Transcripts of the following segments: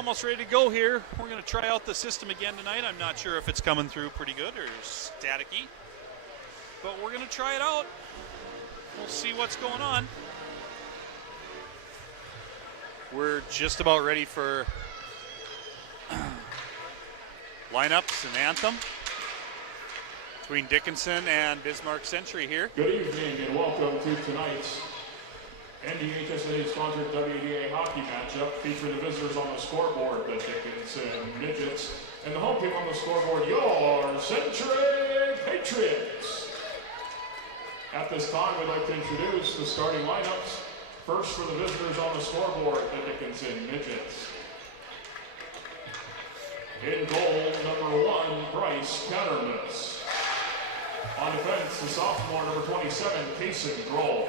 almost ready to go here. We're going to try out the system again tonight. I'm not sure if it's coming through pretty good or staticky, but we're going to try it out. We'll see what's going on. We're just about ready for lineups and anthem between Dickinson and Bismarck Century here. Good evening and welcome to tonight's NDHSA-sponsored WDA hockey matchup featuring the visitors on the scoreboard, the Dickinson Midgets, and the home team on the scoreboard, your Century Patriots. At this time, we'd like to introduce the starting lineups. First for the visitors on the scoreboard, the Dickinson Midgets. In goal, number 1, Bryce Cattermas. On defense, the sophomore, number 27, Kason Grohl.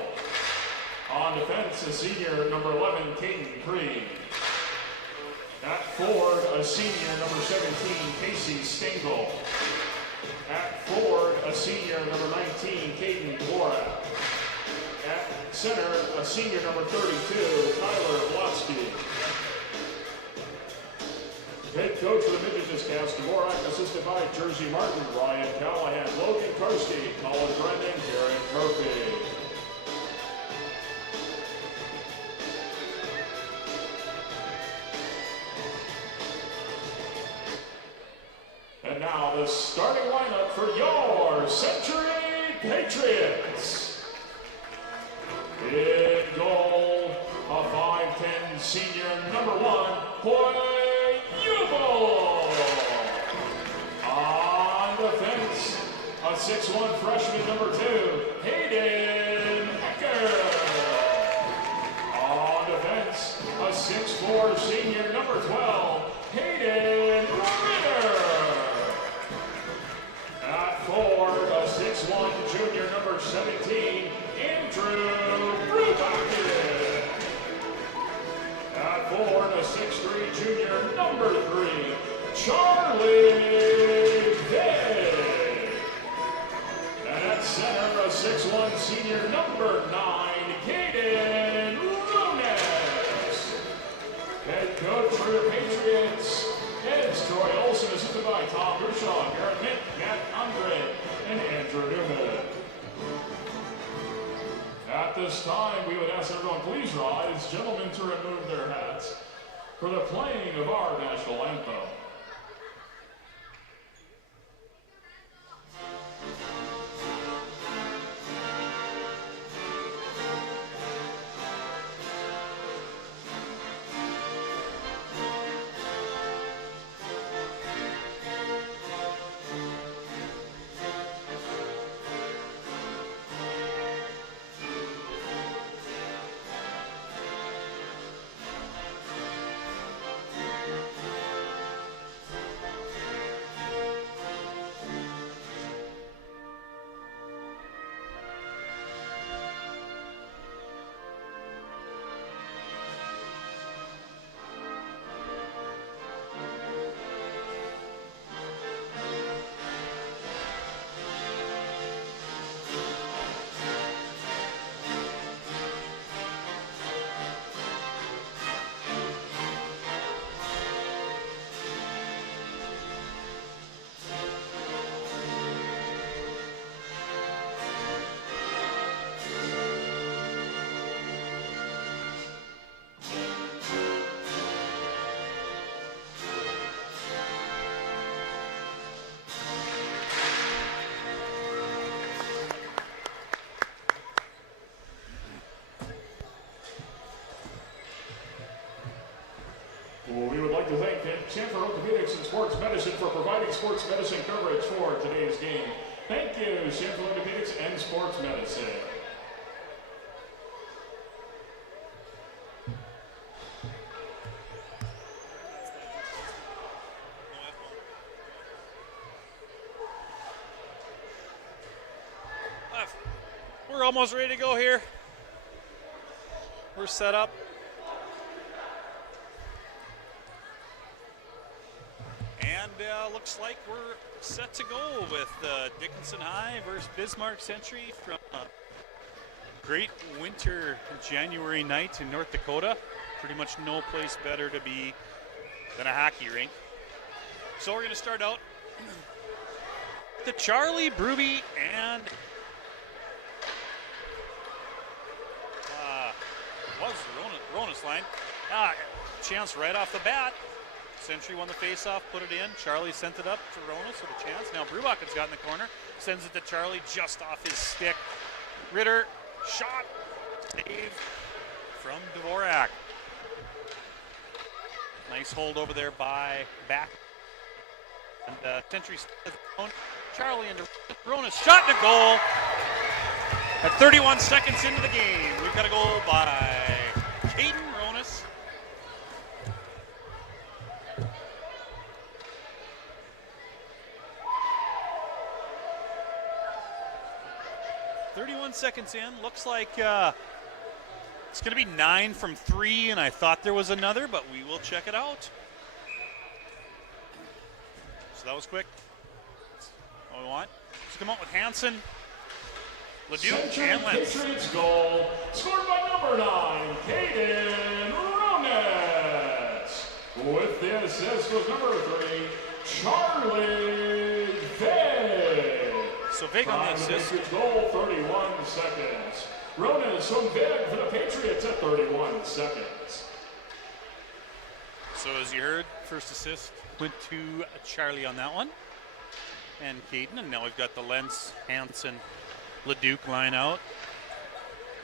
On defense, a senior, number 11, Caden Creed. At forward, a senior, number 17, Casey Stengel. At forward, a senior, number 19, Caden Dvorak. At center, a senior, number 32, Tyler Blotsky. Head coach for the Midgets is Cass Dvorak, assisted by Jersey Martin, Ryan Callahan, Logan Karski, Colin Brennan, Garrett Murphy. And now the starting lineup for your Century Patriots. In goal, a 5'10" senior, number 1, Hoy Yubel. On defense, a 6'1" freshman, number 2, Hayden Hecker. On defense, a 6'4" senior, number 12, Hayden Ritter. At forward, a 6'1" junior, number 17, Andrew Brubaker. At forward, a 6'3" junior, number 3, Charlie Day. And at center, a 6'1" senior, number 9, Caden Lunes. Head coach for the Patriots, heads Troy Olson, assisted by Tom Rushaw, Garrett Mick, Matt Andre, and Andrew Newman. At this time, we would ask everyone please rise, gentlemen, to remove their hats for the playing of our national anthem. We would like to thank Sanford Orthopedics and Sports Medicine for providing sports medicine coverage for today's game. Thank you, Sanford Orthopedics and Sports Medicine. We're almost ready to go here. We're set up. And looks like we're set to go with Dickinson High versus Bismarck Century from a great winter January night in North Dakota. Pretty much no place better to be than a hockey rink. So we're going to start out the Charlie, Bruby, and was the Ronas line. Chance right off the bat. Century won the faceoff, put it in. Charlie sent it up to Ronas with a chance. Now Bruback has got in the corner, sends it to Charlie just off his stick. Ritter, shot, save from Dvorak. Nice hold over there by Back. And Century, Charlie into Ronas, shot and a goal. At 31 seconds into the game, we've got a goal by Caden Ronas. Seconds in, looks like it's going to be 9 from 3, and I thought there was another, but we will check it out. So that was quick. That's what we want. Let's come out with Hansen, Leduc, and Lentz. Patriots goal, scored by number 9, Caden Ronas. With the assist was number 3, Charlie Veg. So Vig on the assist. Patriots goal, 31 seconds. Ronas from Vig for the Patriots at 31 seconds. So as you heard, first assist went to Charlie on that one. And Caden, and now we've got the Lentz, Hansen, Leduc line out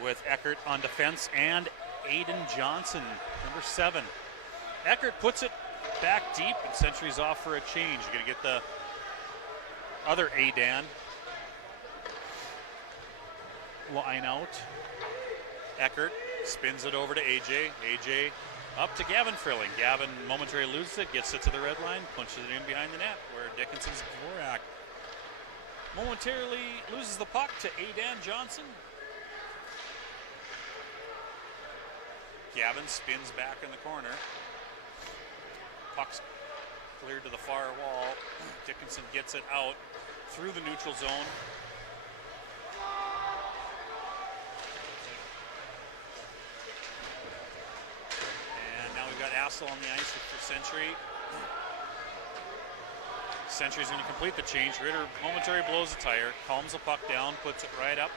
with Eckert on defense and Aiden Johnson, number 7. Eckert puts it back deep, and Century's off for a change. You're going to get the other Aidan line out. Eckert spins it over to AJ. AJ up to Gavin Frilling. Gavin momentarily loses it, gets it to the red line, punches it in behind the net where Dickinson's Dvorak momentarily loses the puck to Aidan Johnson. Gavin spins back in the corner. Puck's cleared to the far wall. Dickinson gets it out through the neutral zone. And now we've got Assel on the ice for Century. Century's going to complete the change. Ritter momentarily blows the tire, calms the puck down, puts it right up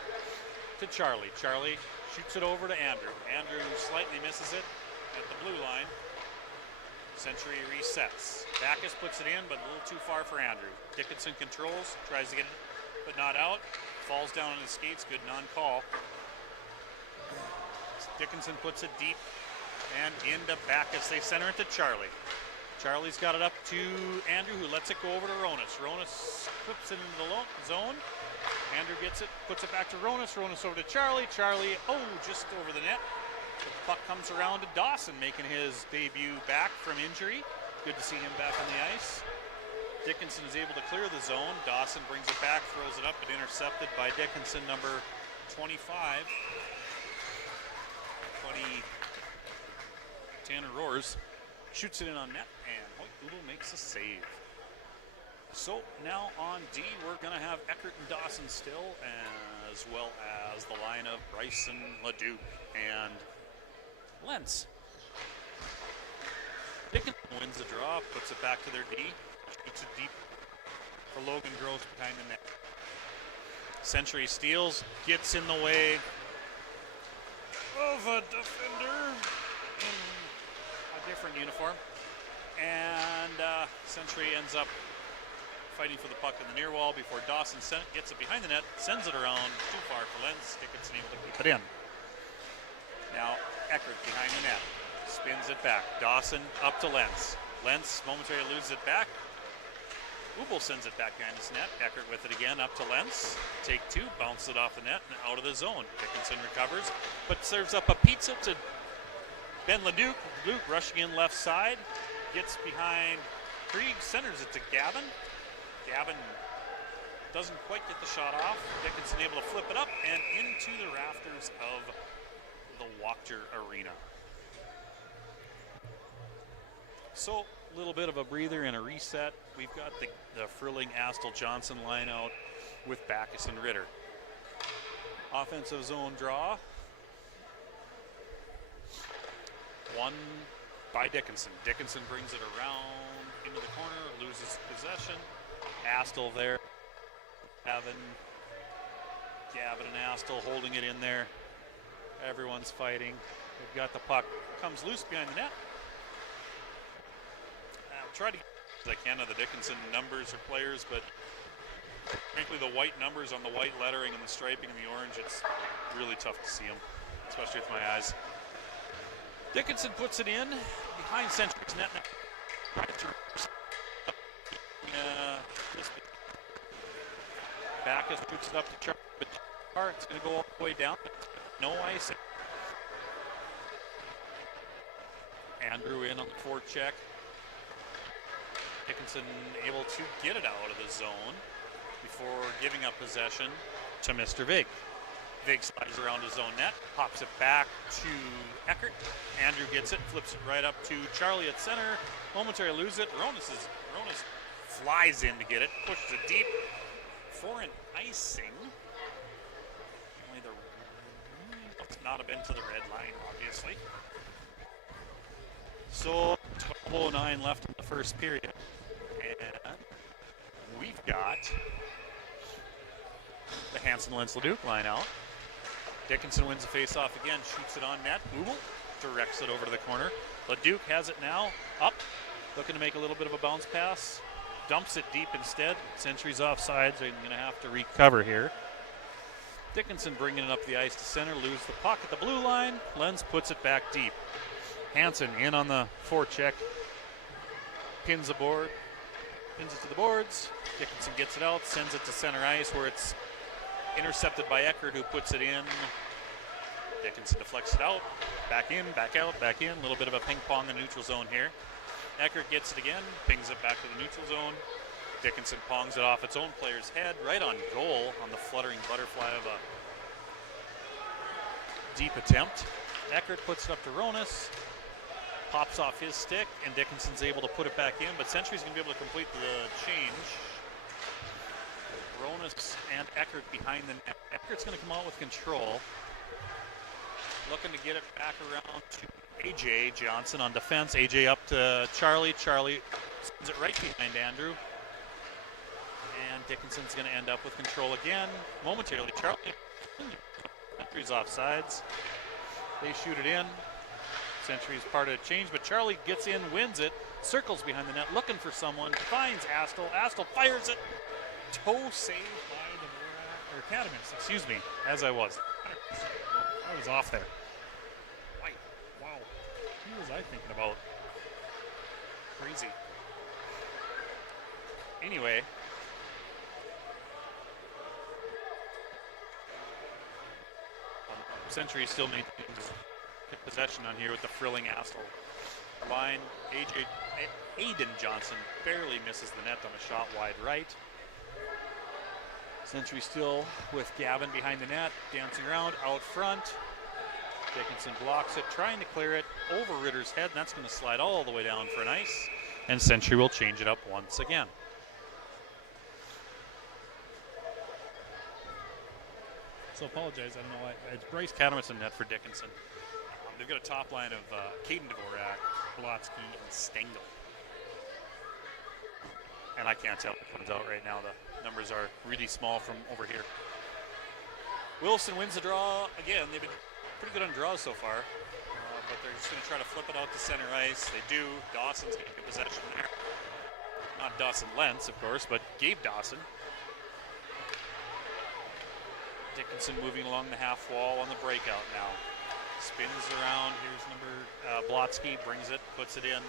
to Charlie. Charlie shoots it over to Andrew. Andrew slightly misses it at the blue line. Century resets. Backus puts it in, but a little too far for Andrew. Dickinson controls, tries to get it, but not out. Falls down on his skates, good non-call. Dickinson puts it deep and into Backus. They center it to Charlie. Charlie's got it up to Andrew, who lets it go over to Ronas. Ronas flips it into the zone. Andrew gets it, puts it back to Ronas. Ronas over to Charlie. Charlie, just over the net. The puck comes around to Dawson, making his debut back from injury. Good to see him back on the ice. Dickinson is able to clear the zone. Dawson brings it back, throws it up, but intercepted by Dickinson, number 25. Tanner Roars shoots it in on net, and Hoyt Doodle makes a save. So now on D, we're going to have Eckert and Dawson still, as well as the line of Bryson, Leduc, and Lentz. Dickinson wins the draw, puts it back to their D, shoots it deep for Logan Gross behind the net. Century steals, gets in the way of a defender in a different uniform, and Century ends up fighting for the puck in the near wall before Dawson gets it behind the net, sends it around too far for Lentz. Dickinson able to keep it in. Now Eckert behind the net, spins it back. Dawson up to Lentz. Lentz momentarily loses it back. Ubel sends it back behind his net. Eckert with it again up to Lentz. Take two, bounces it off the net and out of the zone. Dickinson recovers, but serves up a pizza to Ben Leduc. Leduc rushing in left side, gets behind Krieg, centers it to Gavin. Gavin doesn't quite get the shot off. Dickinson able to flip it up and into the rafters of the Wachter Arena. So a little bit of a breather and a reset. We've got the Frilling, Astle, Johnson line out with Backus and Ritter. Offensive zone draw. by Dickinson. Dickinson brings it around into the corner, loses possession. Astle there. Gavin and Astle holding it in there. Everyone's fighting. They've got the puck. Comes loose behind the net. I'll try to get as I can of the Dickinson numbers or players, but frankly the white numbers on the white lettering and the striping and the orange, it's really tough to see them, especially with my eyes. Dickinson puts it in behind Century's net. Backus shoots it up to Charlie. It's going to go all the way down. No ice. Andrew in on the forecheck. Dickinson able to get it out of the zone before giving up possession to Mr. Vig. Vig slides around his own net, pops it back to Eckert. Andrew gets it, flips it right up to Charlie at center. Momentarily lose it. Ronas flies in to get it, pushes it deep for an icing. Only it's not have been to the red line, obviously. So 12:09 left in the first period. And we've got the Hansen-Lentz-Leduc line out. Dickinson wins the face-off again, shoots it on net. Ubel directs it over to the corner. Leduc has it now, up, looking to make a little bit of a bounce pass. Dumps it deep instead. Century's offside, so he's going to have to recover here. Dickinson bringing it up the ice to center, lose the puck at the blue line. Lenz puts it back deep. Hansen in on the forecheck, pins it to the boards. Dickinson gets it out, sends it to center ice where it's intercepted by Eckert, who puts it in. Dickinson deflects it out, back in, back out, back in. A little bit of a ping pong in the neutral zone here. Eckert gets it again, pings it back to the neutral zone. Dickinson pongs it off its own player's head, right on goal on the fluttering butterfly of a deep attempt. Eckert puts it up to Ronas, pops off his stick, and Dickinson's able to put it back in, but Century's going to be able to complete the change. Ronas and Eckert behind the net. Eckert's going to come out with control, looking to get it back around to AJ Johnson on defense. AJ up to Charlie. Charlie sends it right behind Andrew. And Dickinson's going to end up with control again. Momentarily, Charlie. Century's offsides. They shoot it in. Century's part of the change, but Charlie gets in, wins it, circles behind the net, looking for someone, finds Astle. Astle fires it. Toe saved by the Academics, excuse me, as I was. I was off there. Wow. Who was I thinking about? Crazy. Anyway. Century still maintains possession on here with the frilling Astle. Line, Aiden Johnson barely misses the net on a shot wide right. Century still with Gavin behind the net, dancing around out front. Dickinson blocks it, trying to clear it over Ritter's head, and that's going to slide all the way down for an ice. And Century will change it up once again. So apologize, I don't know why. It's Bryce Katamus in net for Dickinson. They've got a top line of Caden Dvorak, Blotsky, and Stengel. And I can't tell what comes out right now. The numbers are really small from over here. Wilson wins the draw. Again, they've been pretty good on draws so far. But they're just going to try to flip it out to center ice. They do. Dawson's going to get possession there. Not Dawson Lentz, of course, but Gabe Dawson. Dickinson moving along the half wall on the breakout now. Spins around. Here's number Blotsky, brings it, puts it in.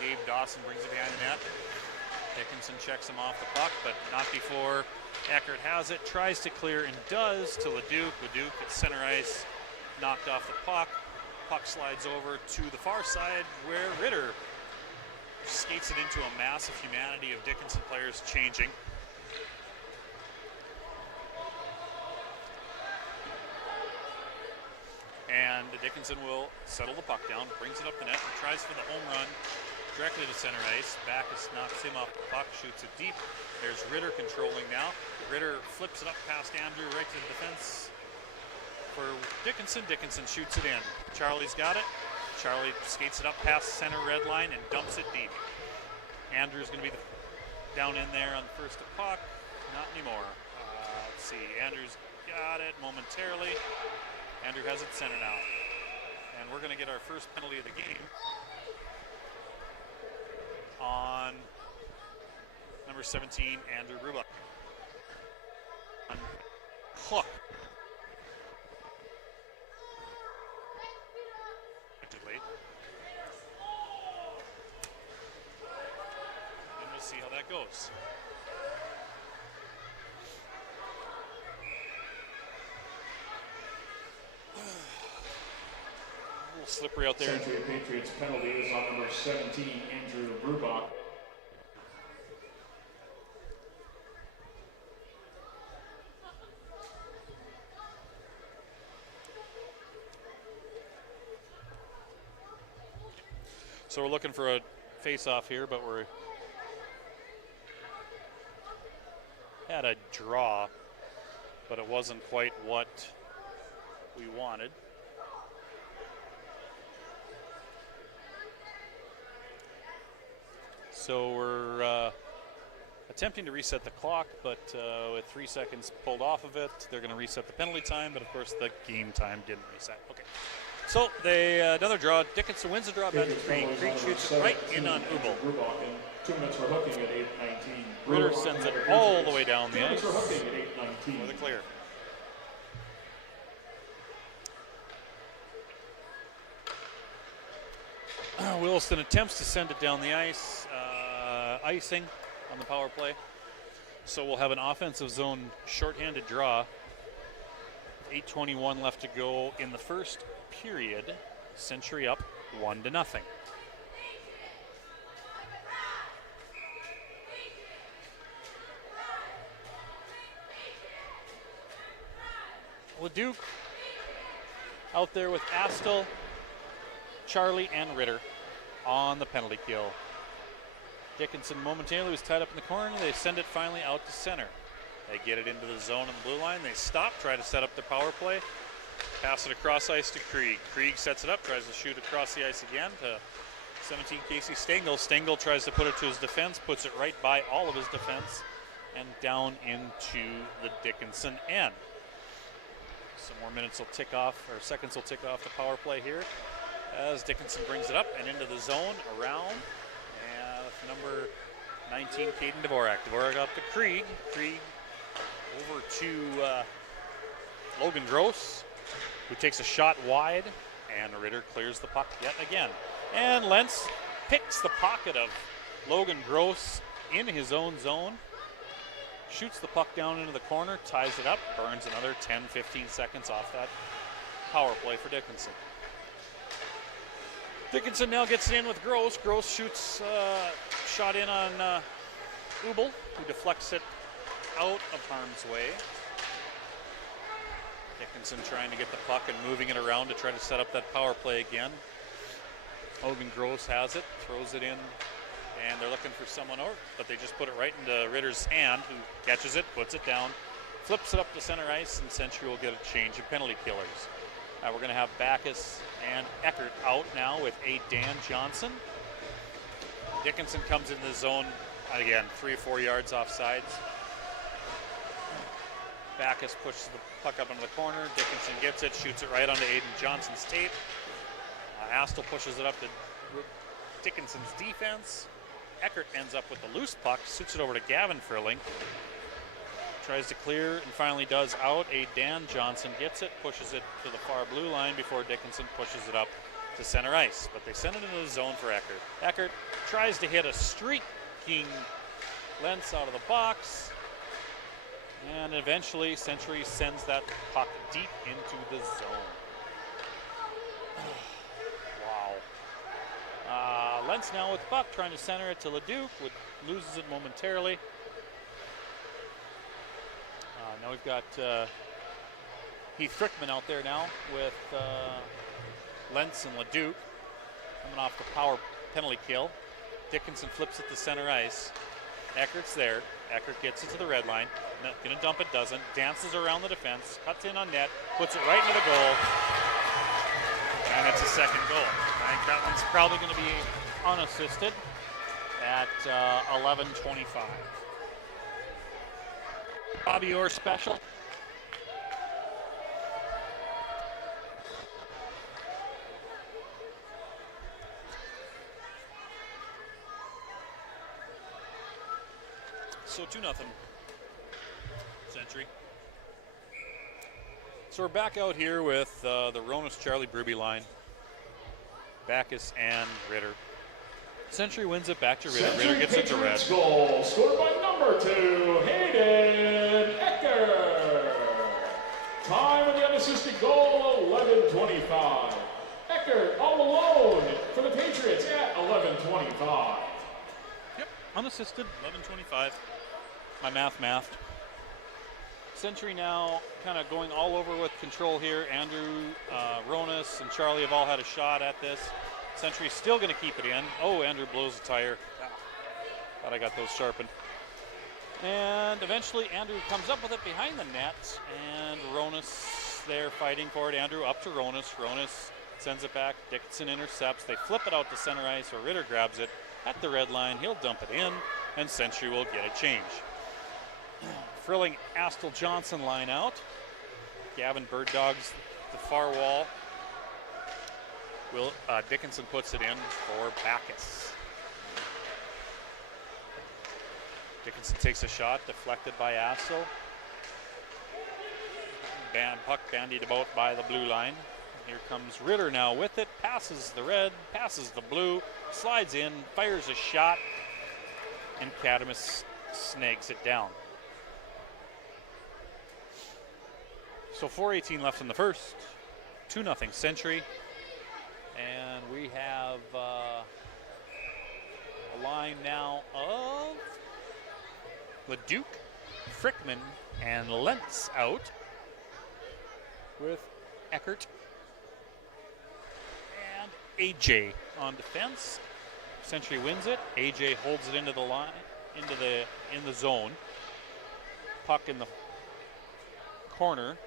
Gabe Dawson brings it behind the net. Dickinson checks him off the puck, but not before Eckert has it. Tries to clear and does to Leduc. Leduc at center ice, knocked off the puck. Puck slides over to the far side where Ritter skates it into a mass of humanity of Dickinson players changing. And Dickinson will settle the puck down, brings it up the net, and tries for the home run directly to center ice. Backus knocks him off the puck, shoots it deep. There's Ritter controlling now. Ritter flips it up past Andrew, right to the defense for Dickinson. Dickinson shoots it in. Charlie's got it. Charlie skates it up past center red line and dumps it deep. Andrew's going to be down in there on the first puck. Not anymore. Let's see. Andrew's got it momentarily. Andrew has it centered out. And we're going to get our first penalty of the game on number 17, Andrew Rubak. On Hook. And we'll see how that goes. A little slippery out there. Century Patriots penalty is on number 17, Andrew Rubak. So we're looking for a face-off here, but we're had a draw, but it wasn't quite what we wanted. So we're attempting to reset the clock, but with 3 seconds pulled off of it, they're going to reset the penalty time, but of course the game time didn't reset. Okay. So another draw. Dickinson wins the draw by 3. Krieg shoots it right in on Ubel. 2 minutes for hooking at 8:19. Ritter sends it all the way down the ice for hooking at 8:19. for the clear. Williston attempts to send it down the ice. Icing on the power play. So we'll have an offensive zone shorthanded draw. 8:21 left to go in the first period. Century up 1-0. Leduc out there with Astle, Charlie, and Ritter on the penalty kill. Dickinson momentarily was tied up in the corner. They send it finally out to center. They get it into the zone on the blue line. They stop, try to set up the power play. Pass it across ice to Krieg. Krieg sets it up, tries to shoot across the ice again to 17 Casey Stengel. Stengel tries to put it to his defense, puts it right by all of his defense, and down into the Dickinson end. Some more minutes will tick off, or seconds will tick off the power play here as Dickinson brings it up and into the zone around. And number 19, Caden Dvorak. Dvorak up to Krieg. Krieg over to Logan Gross, who takes a shot wide, and Ritter clears the puck yet again. And Lentz picks the pocket of Logan Gross in his own zone, shoots the puck down into the corner, ties it up, burns another 10-15 seconds off that power play for Dickinson. Dickinson now gets it in with Gross. Gross shoots shot in on Ubel, who deflects it out of harm's way. Dickinson trying to get the puck and moving it around to try to set up that power play again. Logan Gross has it, throws it in, and they're looking for someone over, but they just put it right into Ritter's hand, who catches it, puts it down, flips it up to center ice, and Century will get a change of penalty killers. We're going to have Backus and Eckert out now with a Dan Johnson. Dickinson comes into the zone, again, 3 or 4 yards off sides. Backus pushes the puck up into the corner. Dickinson gets it, shoots it right onto Aiden Johnson's tape. Astle pushes it up to Dickinson's defense. Eckert ends up with the loose puck, shoots it over to Gavin Furling. Tries to clear and finally does out. A Dan Johnson gets it, pushes it to the far blue line before Dickinson pushes it up to center ice. But they send it into the zone for Eckert. Eckert tries to hit a streaking Lentz out of the box. And eventually Century sends that puck deep into the zone. Wow. Lentz now with the puck, trying to center it to Leduc, loses it momentarily. Now we've got Heath Frickman out there now with Lentz and Leduc coming off the power penalty kill. Dickinson flips it to center ice. Eckert's there. Eckert gets it to the red line. Not gonna dump it, doesn't. Dances around the defense, cuts in on net, puts it right into the goal. And it's a second goal. think that one's probably going to be unassisted at 11:25. Bobby, your special. So 2-0 Century. So we're back out here with the Ronas Charlie Bruby line. Backus and Ritter. Century wins it back to Ritter. Ritter gets it to red. Goal scored by number 2, Hayden Ecker. Time of the unassisted goal, 11:25. Ecker all alone for the Patriots at 11:25. Yep, unassisted, 11:25. My math. Century now kind of going all over with control here. Andrew, Ronas, and Charlie have all had a shot at this. Century's still going to keep it in. Oh, Andrew blows the tire. Thought I got those sharpened. And eventually Andrew comes up with it behind the net, and Ronas there fighting for it. Andrew up to Ronas. Ronas sends it back. Dickinson intercepts. They flip it out to center ice, or Ritter grabs it at the red line. He'll dump it in, and Century will get a change. Frilling Astle Johnson line out. Gavin Bird dogs the far wall. Dickinson puts it in for Backus. Dickinson takes a shot, deflected by Astle. Puck bandied about by the blue line. Here comes Ritter now with it. Passes the red, passes the blue, slides in, fires a shot, and Cadamus snags it down. So 4:18 left in the first. 2-0 Century. And we have a line now of LeDuc, Frickman, and Lentz out with Eckert and AJ on defense. Century wins it. AJ holds it into the line, in the zone. Puck in the corner.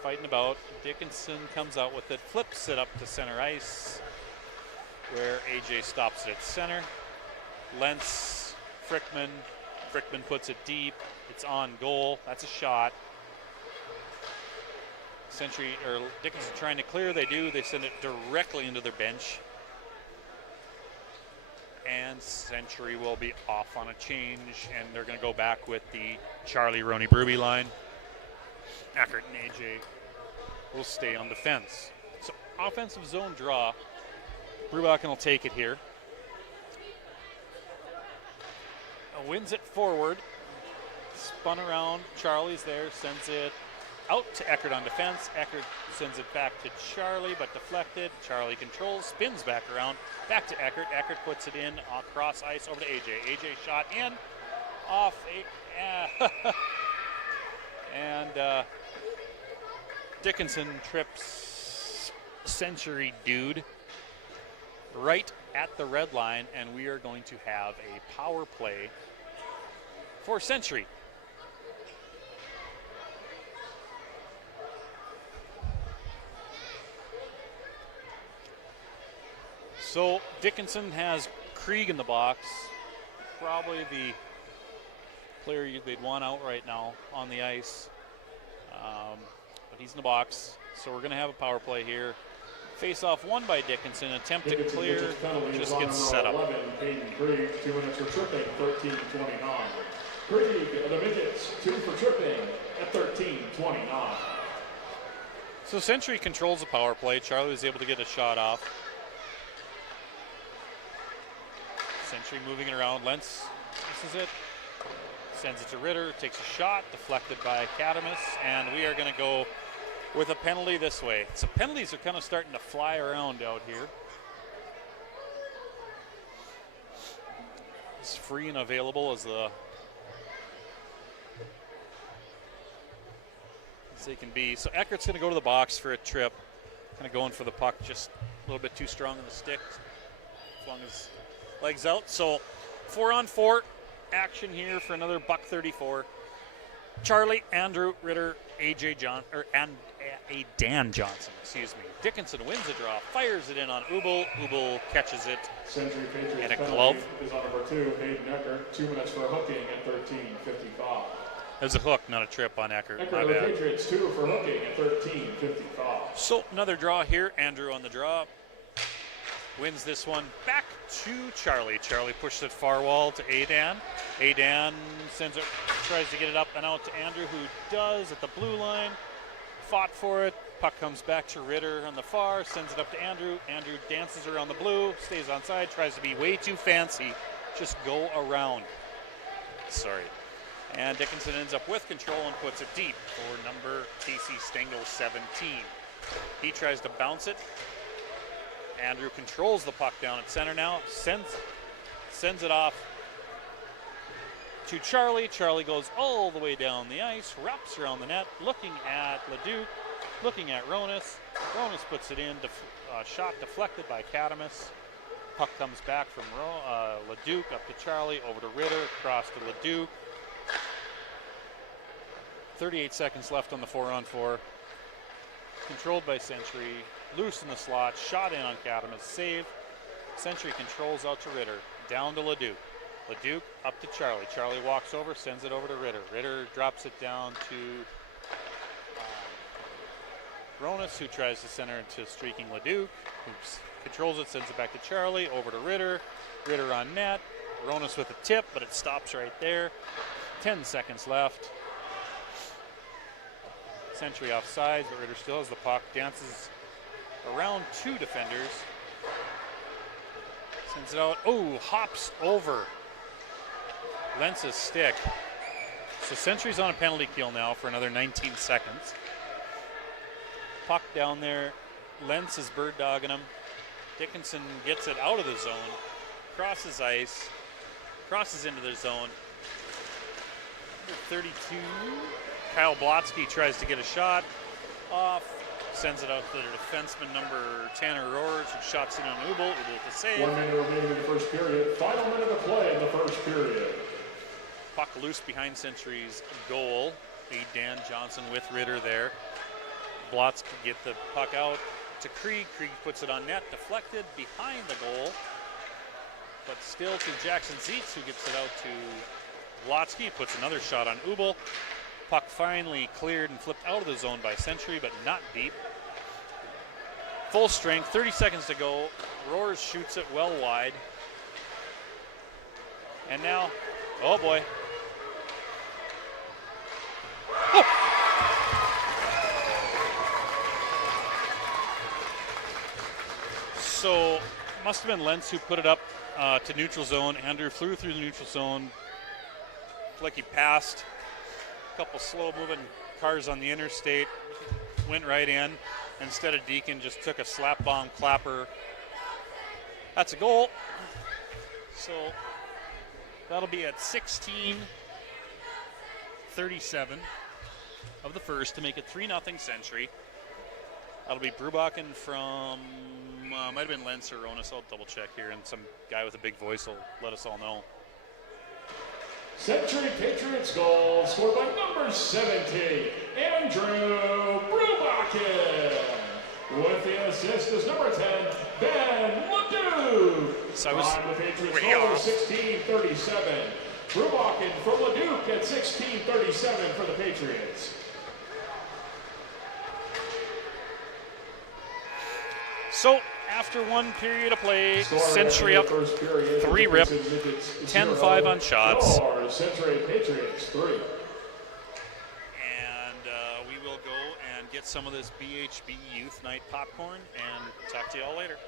Fighting about. Dickinson comes out with it, flips it up to center ice, where AJ stops it at center. Lentz, Frickman puts it deep. It's on goal. That's a shot. Dickinson trying to clear. They do. They send it directly into their bench. And Century will be off on a change, and they're going to go back with the Charlie Roney Bruby line. Eckert and AJ will stay on defense. So offensive zone draw. Brubachen will take it here. Wins it forward. Spun around. Charlie's there. Sends it out to Eckert on defense. Eckert sends it back to Charlie, but deflected. Charlie controls. Spins back around. Back to Eckert. Eckert puts it in across ice over to AJ. AJ shot in. Off. And Dickinson trips Century dude right at the red line, and we are going to have a power play for Century. So Dickinson has Krieg in the box, probably the player they'd want out right now on the ice. But he's in the box, so we're going to have a power play here. Face-off won by Dickinson. Attempt to clear, just gets set up. 11, Krieg, 2 minutes for tripping, 13:29. Krieg, the Midgets, 2 for tripping at 13:29. So Century controls the power play. Charlie was able to get a shot off. Century moving it around. Lentz, this is it. Sends it to Ritter, takes a shot, deflected by Cadamus, and we are going to go with a penalty this way. So penalties are kind of starting to fly around out here. It's free and available as they can be. So Eckert's going to go to the box for a trip, kind of going for the puck, just a little bit too strong in the stick, flung his legs out. So 4-on-4 action here for another $1.34. Charlie, Andrew, Ritter, Dan Johnson, excuse me. Dickinson wins the draw, fires it in on Ubel. Ubel catches it. Century Patriots And a penalty glove. is on number 2, Hayden Eckert. 2 minutes for hooking at 13:55. It was a hook, not a trip on Eckert. Eckert My of the bad. Patriots 2 for hooking at 13:55. So another draw here. Andrew on the draw. Wins this one back to Charlie. Charlie pushes it far wall to Adan. Adan sends it, tries to get it up and out to Andrew, who does at the blue line. Fought for it. Puck comes back to Ritter on the far, sends it up to Andrew. Andrew dances around the blue, stays onside, tries to be way too fancy. Just go around. Sorry. And Dickinson ends up with control and puts it deep for number Casey Stengel, 17. He tries to bounce it. Andrew controls the puck down at center now, sends it off to Charlie. Charlie goes all the way down the ice, wraps around the net, looking at Leduc, looking at Ronas. Ronas puts it in, shot deflected by Katamus. Puck comes back from Leduc up to Charlie, over to Ritter, across to Leduc. 38 seconds left on the 4-on-4. Controlled by Century. Loose in the slot, shot in on Katamus, save. Century controls out to Ritter, down to Leduc. Leduc up to Charlie. Charlie walks over, sends it over to Ritter. Ritter drops it down to Ronas, who tries to center into streaking Leduc, who controls it, sends it back to Charlie, over to Ritter. Ritter on net. Ronas with a tip, but it stops right there. 10 seconds left. Century offside, but Ritter still has the puck. Dances around 2 defenders. Sends it out. Oh, hops over Lentz's stick. So Century's on a penalty kill now for another 19 seconds. Puck down there. Lentz is bird dogging him. Dickinson gets it out of the zone. Crosses ice. Crosses into the zone. Number 32. Kyle Blotsky tries to get a shot off. Sends it out to the defenseman, number Tanner Rohrs, who shots it on Ubel. Ubel to save. 1 minute remaining in the first period. Final minute of play in the first period. Puck loose behind Century's goal. Dan Johnson with Ritter there. Blotsky get the puck out to Krieg. Krieg puts it on net, deflected behind the goal. But still to Jackson Zietz, who gets it out to Blotsky. Puts another shot on Ubel. Puck finally cleared and flipped out of the zone by Century, but not deep. Full strength, 30 seconds to go. Rohrs shoots it well wide. And now, oh boy. Oh! So, must have been Lentz who put it up to neutral zone. Andrew flew through the neutral zone. Like he passed. Couple slow moving cars on the interstate, went right in. Instead of Deacon, just took a slap bomb clapper. That's a goal. So that'll be at 16:37 of the first to make it 3-0 Century. That'll be Brubachen from, might have been Lentz or Ronas. I'll double check here, and some guy with a big voice will let us all know. Century Patriots goal scored by number 70, Andrew Brubachen. With the assist is number 10, Ben Leduc. So I was Time the Patriots way goal off. 16:37. Brubachen for Leduc at 16:37 for the Patriots. So after one period of play, Score Century in up the first period, 3-rip, Midgets 10-5 on shots. Score, Century Patriots 3. And we will go and get some of this BHB Youth Night popcorn and talk to you all later.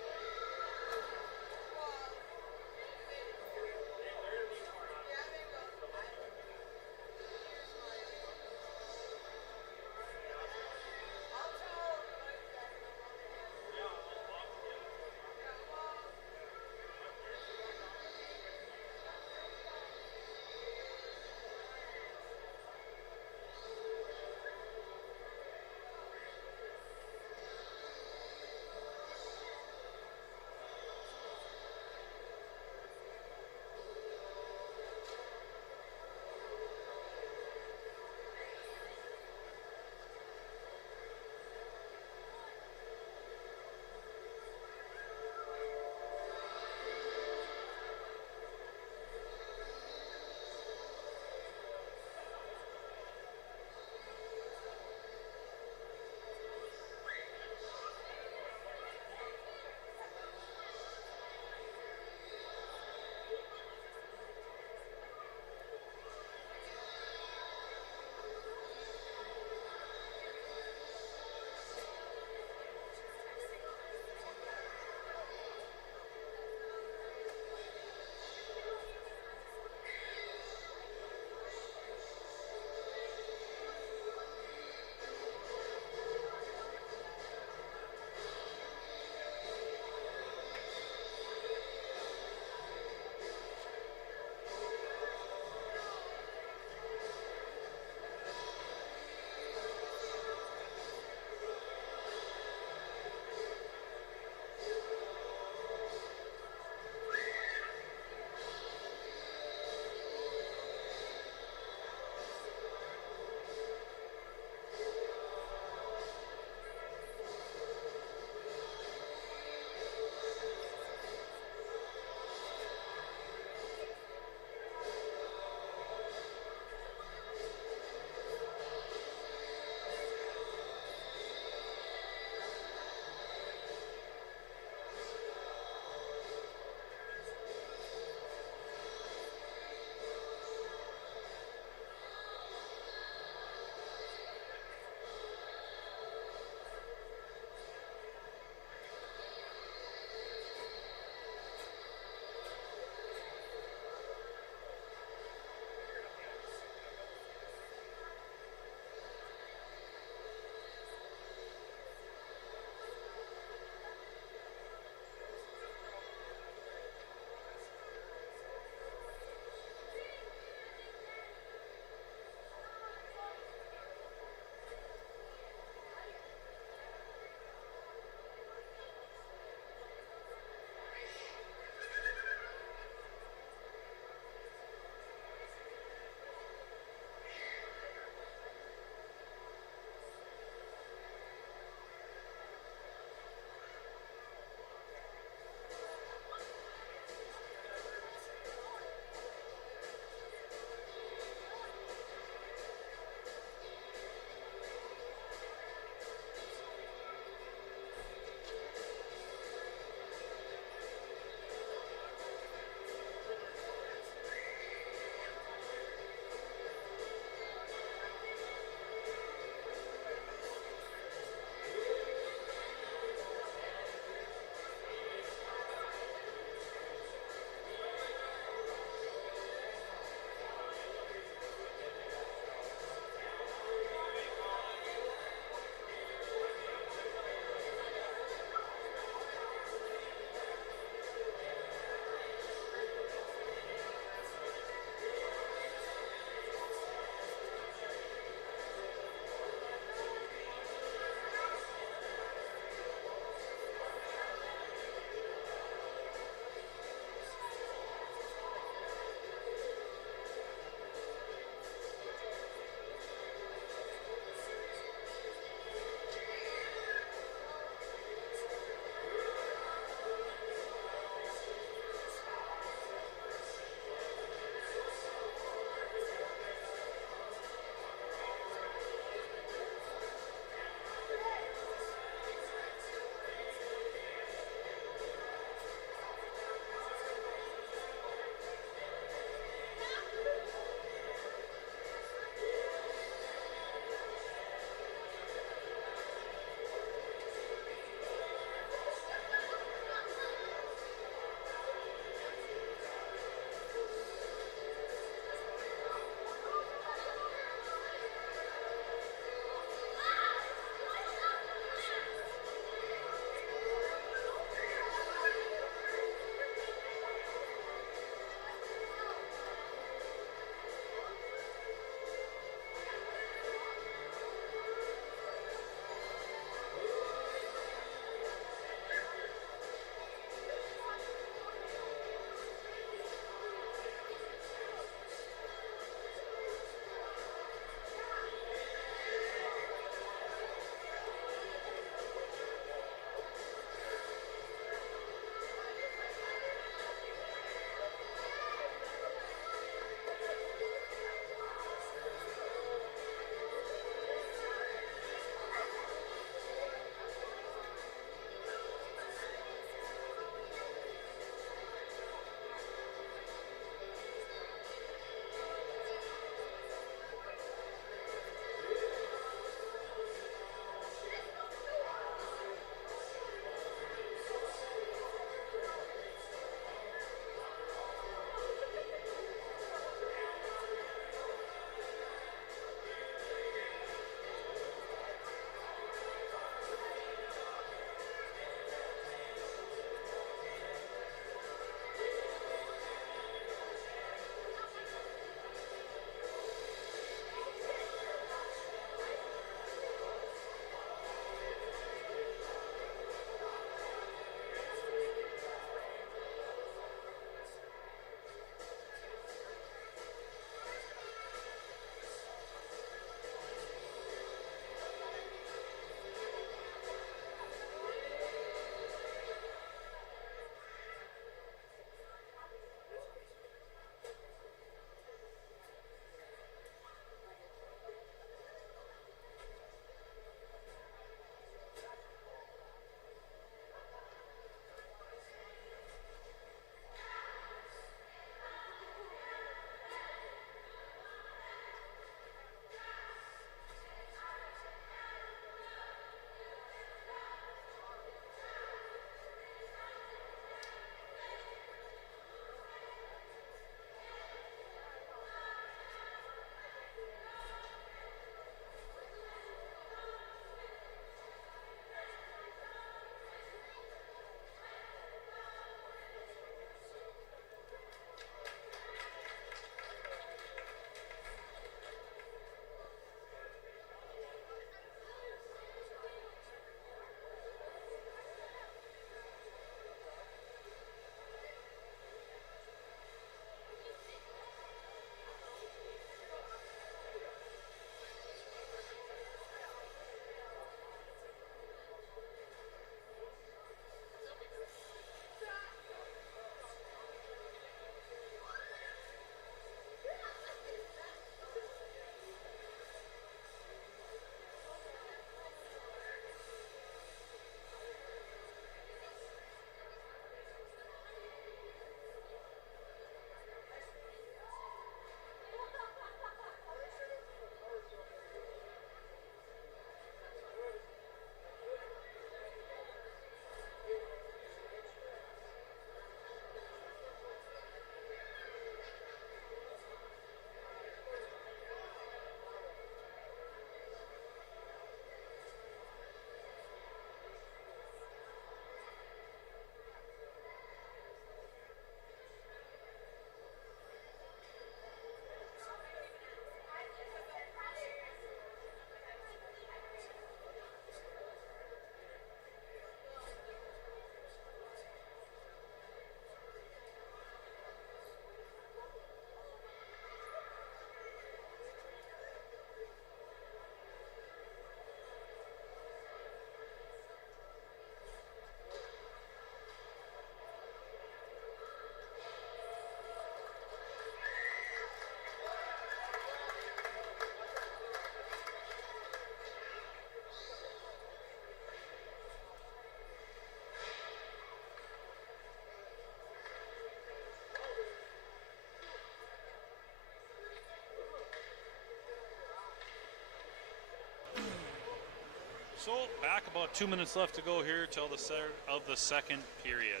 So back about 2 minutes left to go here till the start of the second period.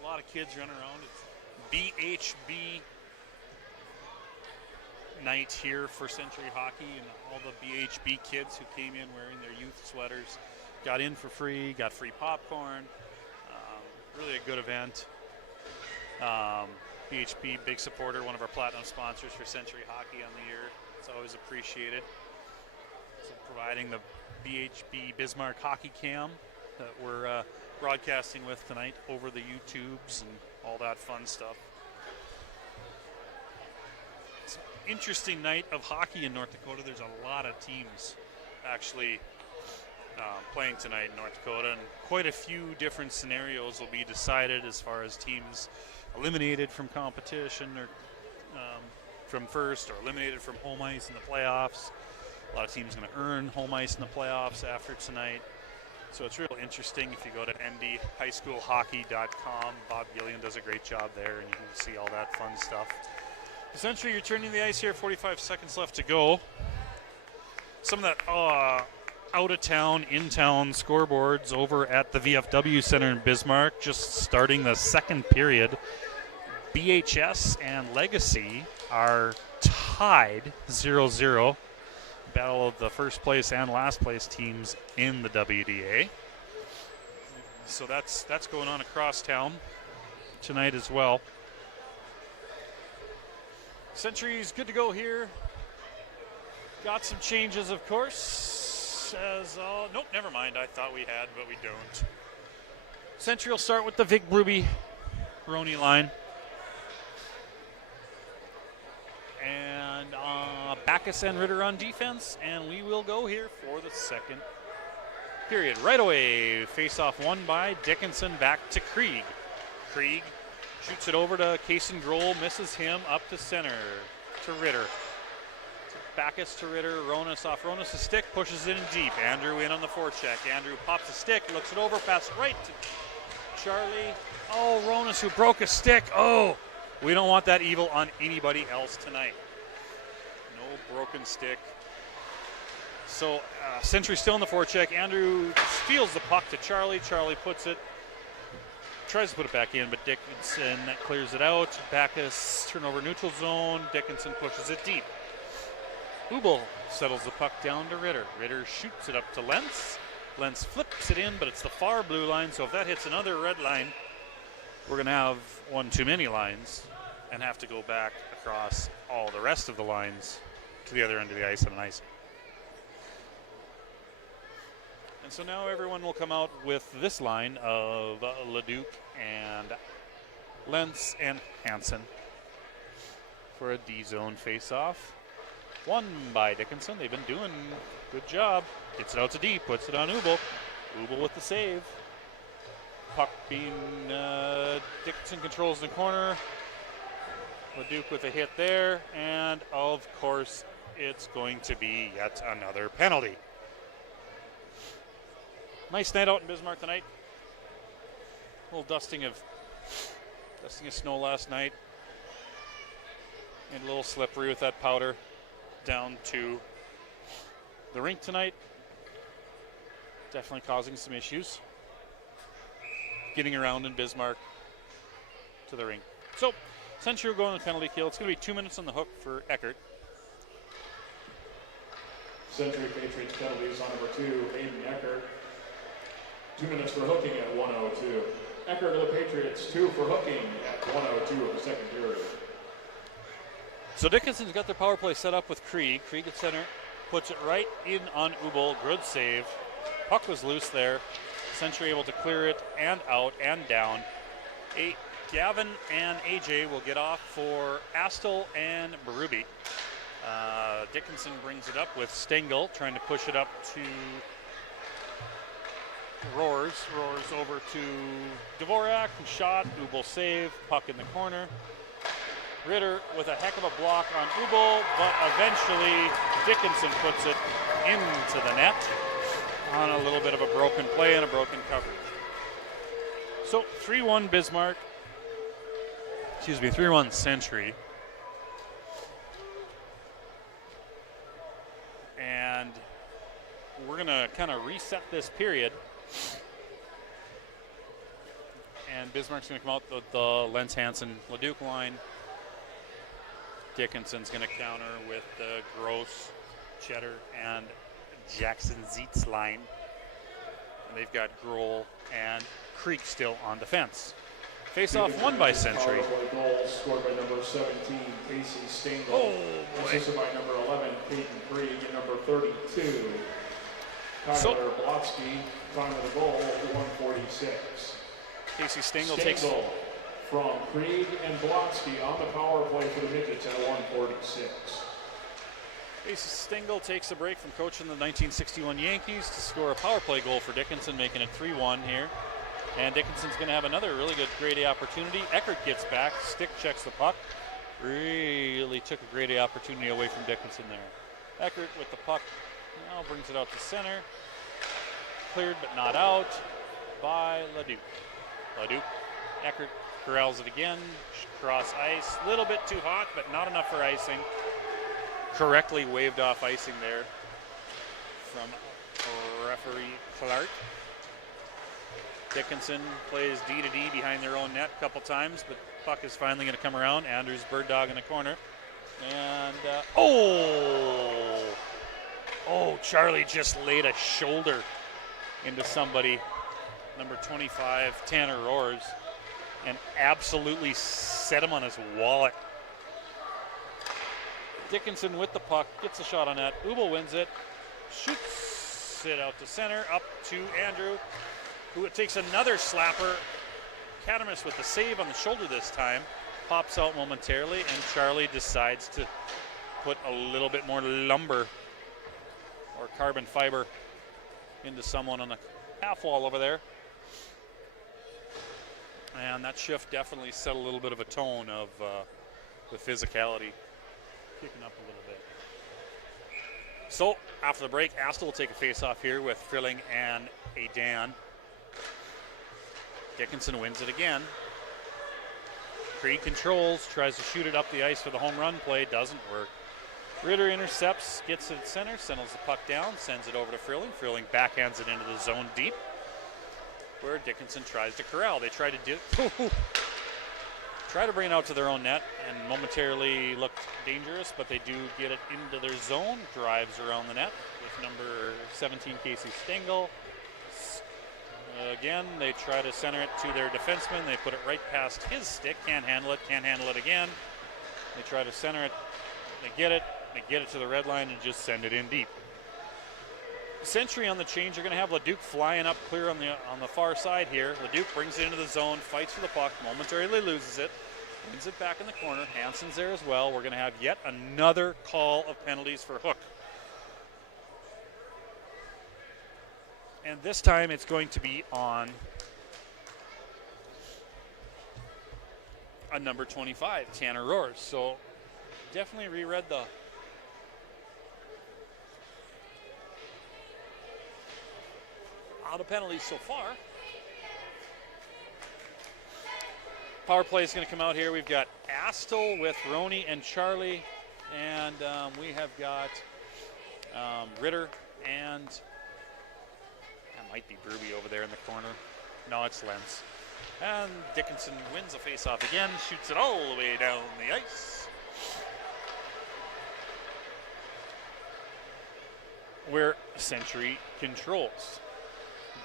A lot of kids running around. It's BHB night here for Century Hockey, and all the BHB kids who came in wearing their youth sweaters got in for free, got free popcorn. Really a good event. BHB, big supporter, one of our platinum sponsors for Century Hockey on the year. It's always appreciated. So providing the BHB Bismarck Hockey Cam that we're broadcasting with tonight over the YouTubes and all that fun stuff. It's an interesting night of hockey in North Dakota. There's a lot of teams actually playing tonight in North Dakota, and quite a few different scenarios will be decided as far as teams eliminated from competition or from first, or eliminated from home ice in the playoffs. A lot of teams going to earn home ice in the playoffs after tonight. So it's real interesting. If you go to ndhighschoolhockey.com, Bob Gillian does a great job there, and you can see all that fun stuff. Essentially, you're turning the ice here, 45 seconds left to go. Some of that out-of-town, in-town scoreboards over at the VFW Center in Bismarck, just starting the second period. BHS and Legacy are tied 0-0. Battle of the first place and last place teams in the WDA. So that's going on across town tonight as well. Century's good to go here. Got some changes, of course. Nope, never mind. I thought we had, but we don't. Century will start with the Vig Ruby Roni line. And Backus and Ritter on defense, and we will go here for the second period. Right away, face-off won by Dickinson, back to Krieg. Krieg shoots it over to Kason Grohl, misses him, up to center to Ritter. Backus to Ritter, Ronas off Ronas' stick, pushes it in deep. Andrew in on the forecheck. Andrew pops a stick, looks it over, pass right to Charlie. Oh, Ronas who broke a stick. Oh, we don't want that evil on anybody else tonight. No broken stick. So Century still in the forecheck. Andrew steals the puck to Charlie. Charlie puts it, tries to put it back in, but Dickinson clears it out. Backus turnover neutral zone. Dickinson pushes it deep. Ubel settles the puck down to Ritter. Ritter shoots it up to Lentz. Lentz flips it in, but it's the far blue line, so if that hits another red line, we're going to have one too many lines and have to go back across all the rest of the lines to the other end of the ice on an icing. And so now everyone will come out with this line of Leduc and Lentz and Hansen for a D-zone face-off. Won by Dickinson. They've been doing a good job. Gets it out to deep, puts it on Ubel. Ubel with the save. Puck being Dickinson controls the corner. Leduc with a hit there, and of course it's going to be yet another penalty. Nice night out in Bismarck tonight. A little dusting of snow last night. And a little slippery with that powder down to the rink tonight. Definitely causing some issues getting around in Bismarck to the rink. So Century will go on the penalty kill. It's going to be 2 minutes on the hook for Eckert. Century Patriots penalties on number 2, Aiden Eckert. 2 minutes for hooking at 1:02. Eckert of the Patriots, 2 for hooking at 1:02 of the second period. So Dickinson's got their power play set up with Krieg. Krieg at center, puts it right in on Ubel. Good save. Puck was loose there. Century able to clear it and out and down. Gavin and AJ will get off for Astle and Berube. Dickinson brings it up with Stengel, trying to push it up to Roars. Roars over to Dvorak, shot, Ubel save, puck in the corner. Ritter with a heck of a block on Ubel, but eventually Dickinson puts it into the net on a little bit of a broken play and a broken coverage. So 3-1 Bismarck. 3-1 Century. we're going to kind of reset this period. And Bismarck's going to come out with the Lentz Hansen Leduc line. Dickinson's going to counter with the Gross, Cheddar, and Jackson Zeitz line. And they've got Grohl and Krieg still on defense. Face-off won by Century. Goal scored by number 17, Casey Stengel. Oh, boy. Assisted by number 11, Peyton Krieg, and number 32, Tyler Blotsky. Time of the goal, 146. Casey Stengel takes from Krieg and Blotsky on the power play for the Midgets at 146. Casey Stengel takes a break from coaching the 1961 Yankees to score a power play goal for Dickinson, making it 3-1 here. And Dickinson's going to have another really good grade A opportunity. Eckert gets back, stick checks the puck. Really took a grade A opportunity away from Dickinson there. Eckert with the puck, now brings it out to center. Cleared but not out by Leduc. Leduc, Eckert corrals it again, cross ice. A little bit too hot, but not enough for icing. Correctly waved off icing there from referee Clark. Dickinson plays D to D behind their own net a couple times, but puck is finally going to come around. Andrews bird dog in the corner. And, Charlie just laid a shoulder into somebody, number 25, Tanner Roars, and absolutely set him on his wallet. Dickinson with the puck, gets a shot on net. Ubel wins it, shoots it out to center, up to Andrew, who takes another slapper. Katamis with the save on the shoulder this time, pops out momentarily, and Charlie decides to put a little bit more lumber or carbon fiber into someone on the half wall over there. And that shift definitely set a little bit of a tone of the physicality kicking up a little bit. So after the break, Astle will take a face-off here with Frilling and a Dan. Dickinson wins it again. Krieg controls, tries to shoot it up the ice for the home run play, doesn't work. Ritter intercepts, gets it at center, sends the puck down, sends it over to Frilling. Frilling backhands it into the zone deep, where Dickinson tries to corral. They try to bring it out to their own net and momentarily looked dangerous, but they do get it into their zone. Drives around the net with number 17, Casey Stengel. Again, they try to center it to their defenseman. They put it right past his stick. Can't handle it again. They try to center it. They get it to the red line and just send it in deep. Century on the change. You're going to have Leduc flying up clear on the far side here. Leduc brings it into the zone, fights for the puck, momentarily loses it, wins it back in the corner. Hansen's there as well. We're going to have yet another call of penalties for Hook. And this time it's going to be on a number 25, Tanner Roars. So definitely reread the penalties so far. Power play is going to come out here. We've got Astle with Roney and Charlie, and we have got Ritter and might be Bruby over there in the corner. No, it's Lentz. And Dickinson wins the face-off again, shoots it all the way down the ice. Where Century controls.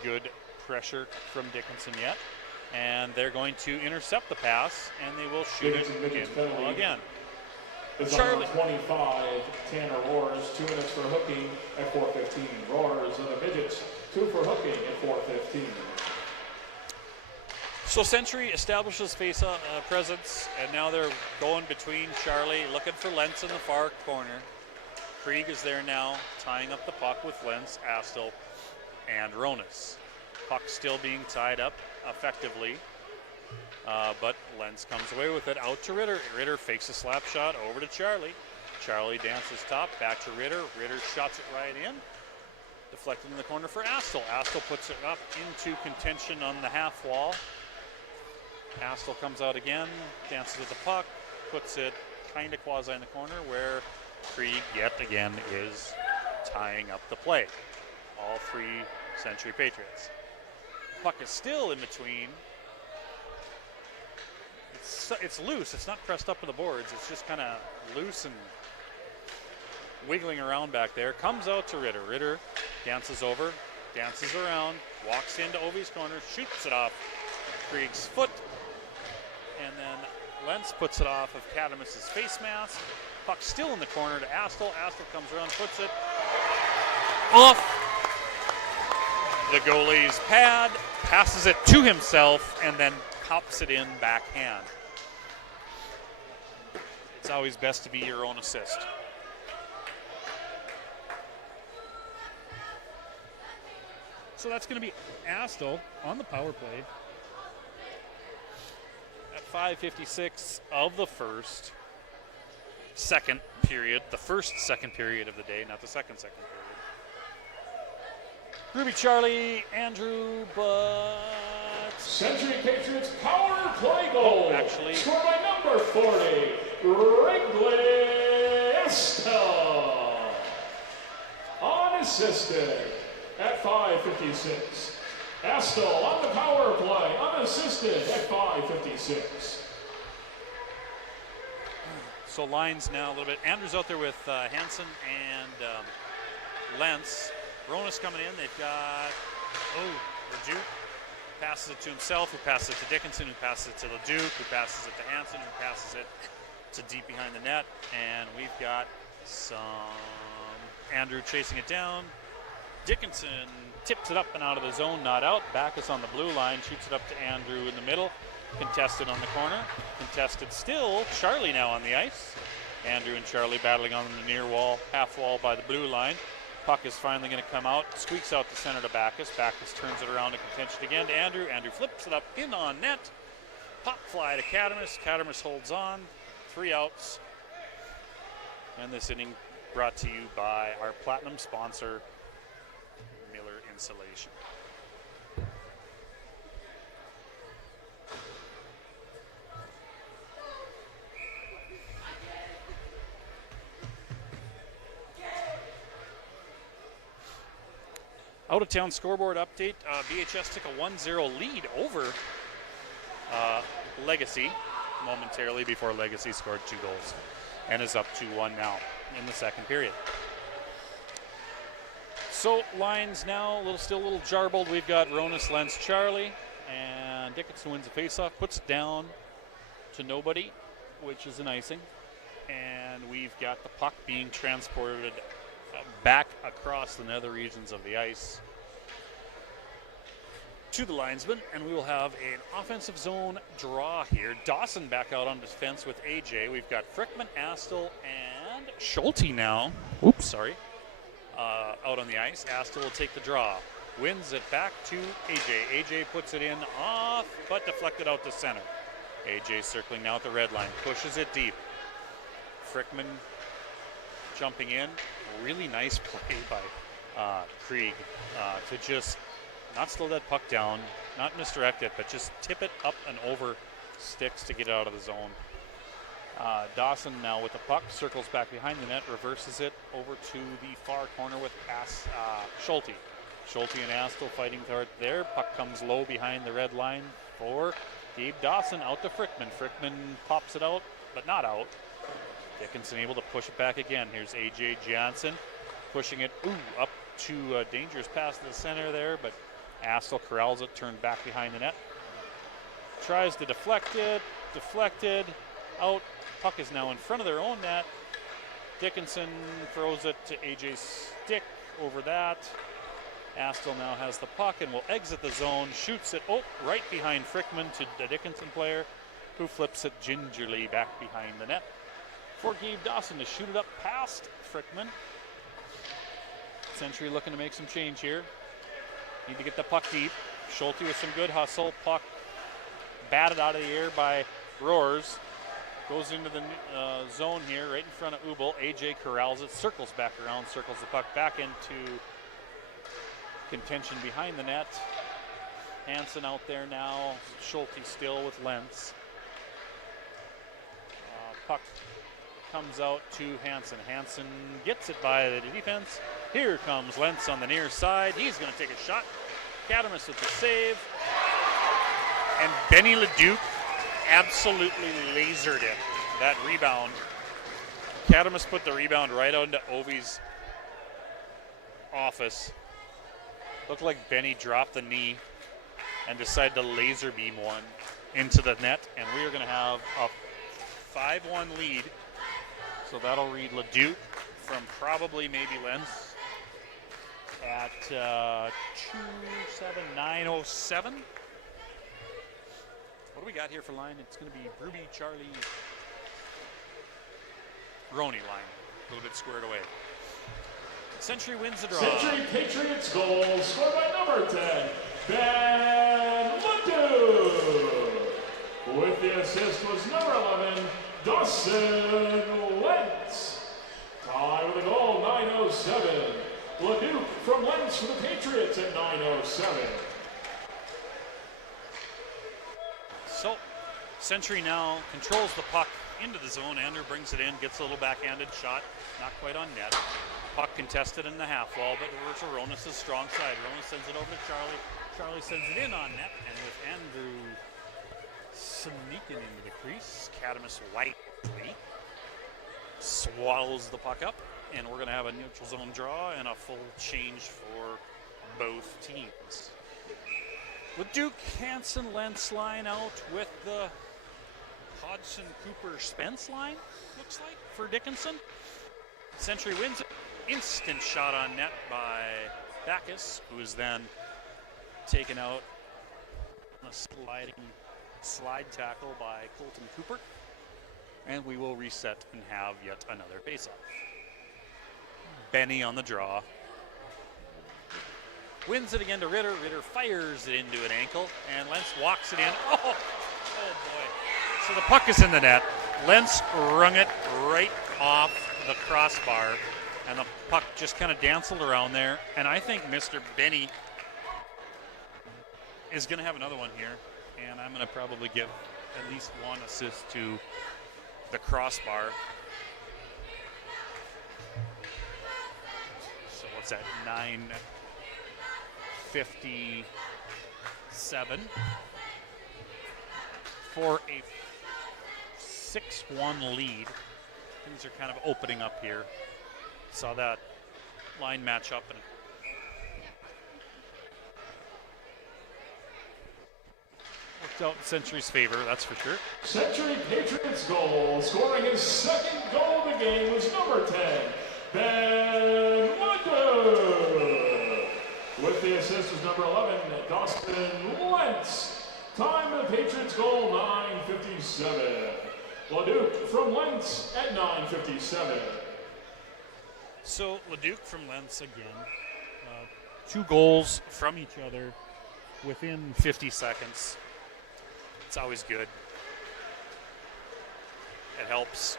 Good pressure from Dickinson yet. And they're going to intercept the pass, and they will shoot it again. Charlie. 25, Tanner Roars, 2 minutes for hooking at 4:15. Roars of the Midgets, 2 for hooking at 4:15. So Century establishes face presence, and now they're going between Charlie, looking for Lentz in the far corner. Krieg is there now, tying up the puck with Lentz, Astle, and Ronas. Puck still being tied up effectively, but Lentz comes away with it out to Ritter. Ritter fakes a slap shot over to Charlie. Charlie dances top, back to Ritter. Ritter shots it right in. Deflected in the corner for Astle. Astle puts it up into contention on the half wall. Astle comes out again, dances with the puck, puts it kind of quasi in the corner where Krieg yet again is tying up the play. all 3 Century Patriots. Puck is still in between. It's loose. It's not pressed up to the boards. It's just kind of loose and wiggling around back there. Comes out to Ritter. Ritter dances over, dances around, walks into Ovi's corner, shoots it off Krieg's foot, and then Lentz puts it off of Kadamus' face mask. Puck still in the corner to Astle. Astle comes around, puts it off the goalie's pad, passes it to himself, and then pops it in backhand. It's always best to be your own assist. So that's going to be Astle on the power play at 5:56 of the second period, the second period of the day, not the second period. Ruby, Charlie, Andrew, but Century Patriots power play goal. Actually, scored by number 40, Wrigley Estelle. Unassisted at 5:56. Estelle on the power play, unassisted at 5:56. So lines now a little bit. Andrew's out there with Hansen and Lentz. Ronas coming in. They've got, Leduc passes it to himself, who passes it to Dickinson, who passes it to Leduc, who passes it to Hansen, who passes it to deep behind the net. And we've got some Andrew chasing it down. Dickinson tips it up and out of the zone, not out. Backus on the blue line, shoots it up to Andrew in the middle. Contested on the corner. Contested still. Charlie now on the ice. Andrew and Charlie battling on the near wall, half wall by the blue line. Puck is finally going to come out. Squeaks out to center to Backus. Backus turns it around to contention again to Andrew. Andrew flips it up in on net. Pop fly to Kadamus. Kadamus holds on. 3 outs. And this inning brought to you by our platinum sponsor, Miller Insulation. Out-of-town scoreboard update. BHS took a 1-0 lead over Legacy momentarily before Legacy scored 2 goals and is up 2-1 now in the second period. So lines now still a little jarbled. We've got Ronas, Lentz, Charlie, and Dickinson wins the faceoff, puts it down to nobody, which is an icing. And we've got the puck being transported back across the nether regions of the ice to the linesman, and we will have an offensive zone draw here. Dawson back out on defense with AJ. We've got Frickman, Astle, and Schulte now. Out on the ice. Astle will take the draw. Wins it back to AJ. AJ puts it in off, but deflected out to center. AJ circling now at the red line. Pushes it deep. Frickman jumping in. Really nice play by Krieg to just not slow that puck down, not misdirect it, but just tip it up and over sticks to get it out of the zone. Dawson now with the puck, circles back behind the net, reverses it over to the far corner with Schulte. Schulte and Astle fighting hard there. Puck comes low behind the red line for Gabe Dawson, out to Frickman. Frickman pops it out, but not out. Dickinson able to push it back again. Here's A.J. Johnson pushing it up to a dangerous pass to the center there, but Astle corrals it, turned back behind the net. Tries to deflect it, deflected, out. Puck is now in front of their own net. Dickinson throws it to A.J.'s stick over that. Astle now has the puck and will exit the zone, shoots it right behind Frickman to the Dickinson player, who flips it gingerly back behind the net for Gabe Dawson to shoot it up past Frickman. Century looking to make some change here. Need to get the puck deep. Schulte with some good hustle. Puck batted out of the air by Roars. Goes into the zone here, right in front of Ubel. AJ corrals it, circles back around, circles the puck back into contention behind the net. Hansen out there now. Schulte still with Lentz. Puck comes out to Hansen. Hansen gets it by the defense. Here comes Lentz on the near side. He's going to take a shot. Cadamus with the save. And Benny Leduc absolutely lasered it. That rebound. Cadamus put the rebound right onto Ovi's office. Looked like Benny dropped the knee and decided to laser beam one into the net. And we are going to have a 5-1 lead. So that'll read Leduc from probably maybe Lentz at 27907. What do we got here for line? It's going to be Ruby, Charlie, Roney line. A little bit squared away. Century wins the draw. Century Patriots goal scored by number 10, Ben Leduc. With the assist was number 11, Dawson Lentz. Tie with a goal, 9:07. Leduc from Lentz for the Patriots at 9:07. So, Century now controls the puck into the zone. Andrew brings it in, gets a little backhanded shot, not quite on net. Puck contested in the half wall, but over to Ronas' strong side. Ronas sends it over to Charlie. Charlie sends it in on net, and with Andrew sneaking into the crease, Cadamus Whiteley swallows the puck up, and we're going to have a neutral zone draw and a full change for both teams. Leduc, Hansen, Lentz line out with the Hodgson, Cooper, Spence line, looks like, for Dickinson. Century wins it. Instant shot on net by Backus, who is then taken out on a slide tackle by Colton Cooper. And we will reset and have yet another faceoff. Benny on the draw. Wins it again to Ritter. Ritter fires it into an ankle, and Lentz walks it in. Oh boy. So the puck is in the net. Lentz wrung it right off the crossbar, and the puck just kind of danced around there. And I think Mr. Benny is going to have another one here, and I'm going to probably give at least one assist to the crossbar. So what's that, 9:57 for a 6-1 lead. Things are kind of opening up here. Saw that line match up and worked out in Century's favor, that's for sure. Century Patriots goal, scoring his second goal of the game, was number 10, Ben Leduc. With the assist was number 11, Dawson Lentz. Time of the Patriots goal, 9:57. Leduc from Lentz at 9:57. So Leduc from Lentz again. 2 goals from each other within 50 seconds. It's always good. It helps.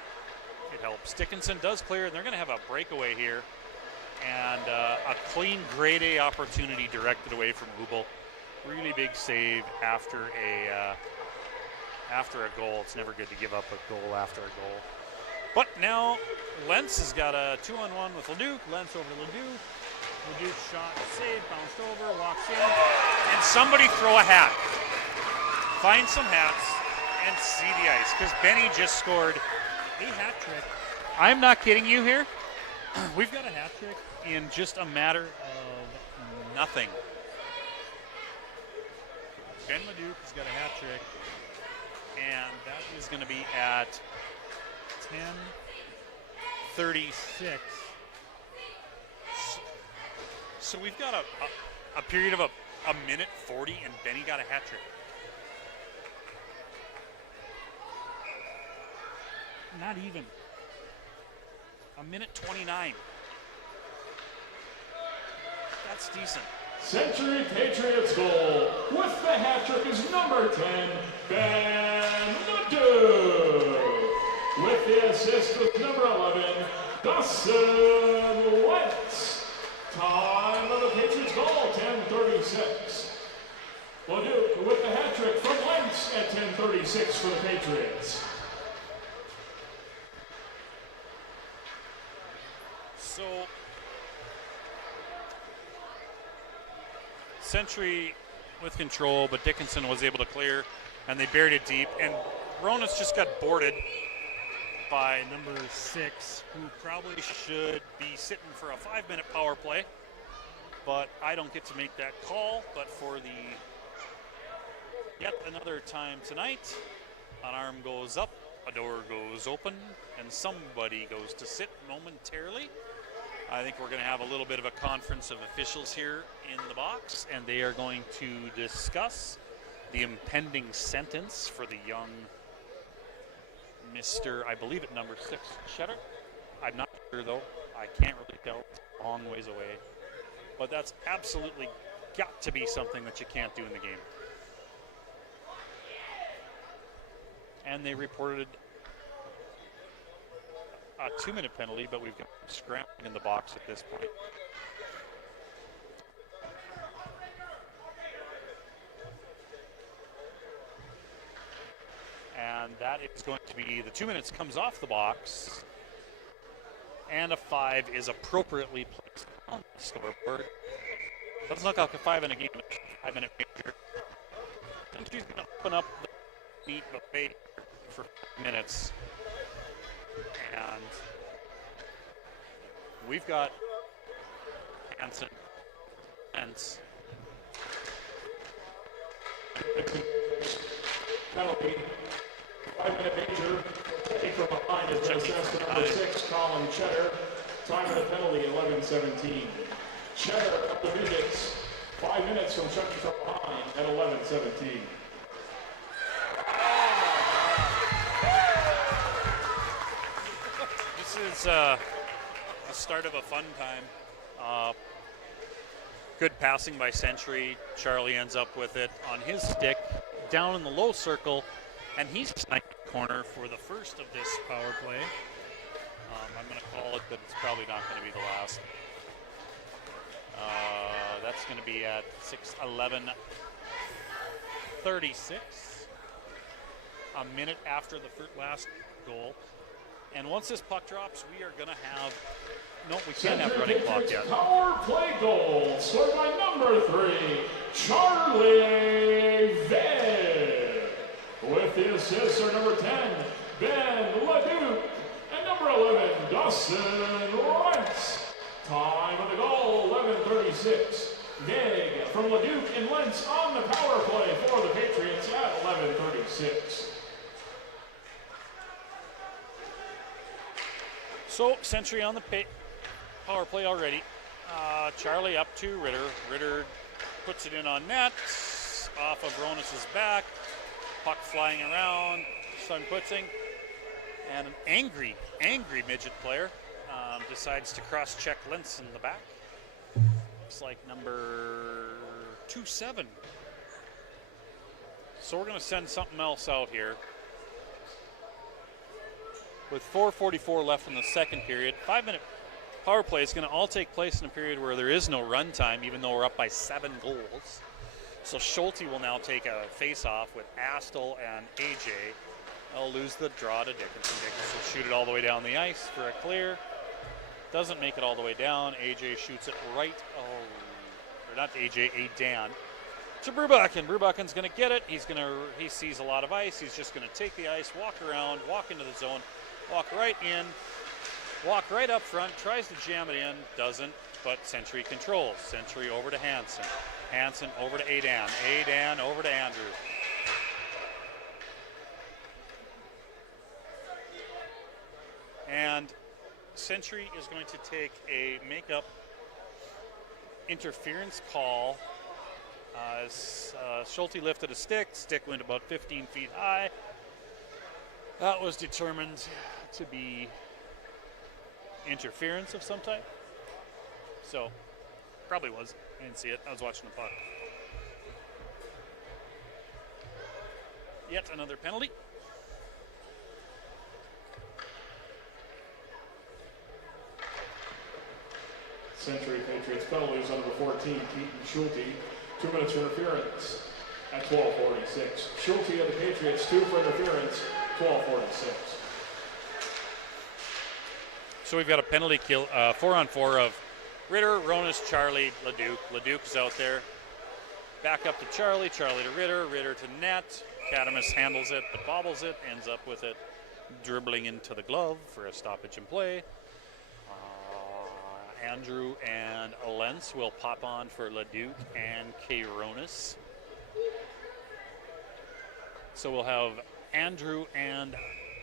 It helps. Dickinson does clear, and they're going to have a breakaway here. And a clean grade A opportunity directed away from Hubel. Really big save after a goal. It's never good to give up a goal after a goal. But now Lentz has got a 2-on-1 with Leduc. Lentz over to Leduc. Leduc shot, save, bounced over, walks in. And somebody throw a hat. Find some hats and see the ice. Because Benny just scored a hat trick. I'm not kidding you here. We've got a hat trick in just a matter of nothing. Ben Leduc has got a hat trick, and that is going to be at 10:36. So we've got a period of a minute 40, and Benny got a hat trick. Not even. A minute 29. That's decent. Century Patriots goal with the hat trick is number 10, Ben Leduc. With the assist was number 11, Dawson Lentz. Time of the Patriots goal, 10:36. Leduc with the hat trick from Lentz at 10:36 for the Patriots. Century with control, but Dickinson was able to clear, and they buried it deep. And Ronas just got boarded by number 6, who probably should be sitting for a 5-minute power play. But I don't get to make that call. But for the yet another time tonight, an arm goes up, a door goes open, and somebody goes to sit momentarily. I think we're going to have a little bit of a conference of officials here in the box, and they are going to discuss the impending sentence for the young Mr. I believe at number 6, Cheddar. I'm not sure though. I can't really tell. It's a long ways away. But that's absolutely got to be something that you can't do in the game. And they reported a 2-minute penalty, but we've got scrambling in the box at this point. And that is going to be, the 2 minutes comes off the box, and a 5 is appropriately placed on the scoreboard. Doesn't look like a 5 in a game, 5-minute major. And she's going to open up the meat buffet for 5 minutes. And we've got Hansen, Pence. Penalty. 5-minute major. Take from behind is assessed to number 6, Colin Cheddar. Time of the penalty, 11:17. Cheddar of the Midgets. 5 minutes from checking from behind at 11:17. This is the start of a fun time. Good passing by Century. Charlie ends up with it on his stick down in the low circle, and he's sniped the corner for the first of this power play. I'm going to call it, but it's probably not going to be the last. That's going to be at 6:11:36, a minute after the last goal. And once this puck drops, we are going to have, no, we can't have running clock yet. Power play goal scored by number 3, Charlie Veg. With the assists are number 10, Ben Leduc, and number 11, Dustin Lentz. Time of the goal, 11:36. Veg from Leduc and Lentz on the power play for the Patriots at 11:36. So, Century on the power play already. Charlie up to Ritter. Ritter puts it in on net, off of Ronas's back. Puck flying around, sun putzing. And an angry Midget player decides to cross-check Lentz in the back. Looks like number 27. So we're going to send something else out here. With 4:44 left in the second period, 5-minute power play is going to all take place in a period where there is no run time, even though we're up by 7 goals. So Schulte will now take a face-off with Astle and AJ. They'll lose the draw to Dickinson. Dickinson will shoot it all the way down the ice for a clear. Doesn't make it all the way down. AJ shoots it right, or not AJ, Dan. To Brubachen. Brubaken's going to get it. He sees a lot of ice. He's just going to take the ice, walk around, walk into the zone. Walk right in, walk right up front, tries to jam it in, doesn't, but Century controls. Century over to Hansen. Hansen over to Adan. Adan over to Andrew. And Century is going to take a makeup interference call as Schulte lifted a stick. Stick went about 15 feet high. That was determined to be interference of some type. So, probably was. I didn't see it. I was watching the puck. Yet another penalty. Century Patriots penalties on number 14, Keaton Schulte. 2 minutes for interference at 12:46. Schulte of the Patriots, 2 for interference, 12:46. So we've got a penalty kill, 4-on-4 of Ritter, Ronas, Charlie, Leduc. Leduc is out there. Back up to Charlie. Charlie to Ritter. Ritter to net. Cadamus handles it, but bobbles it. Ends up with it dribbling into the glove for a stoppage in play. Andrew and Lentz will pop on for Leduc and Kaironis. So we'll have Andrew and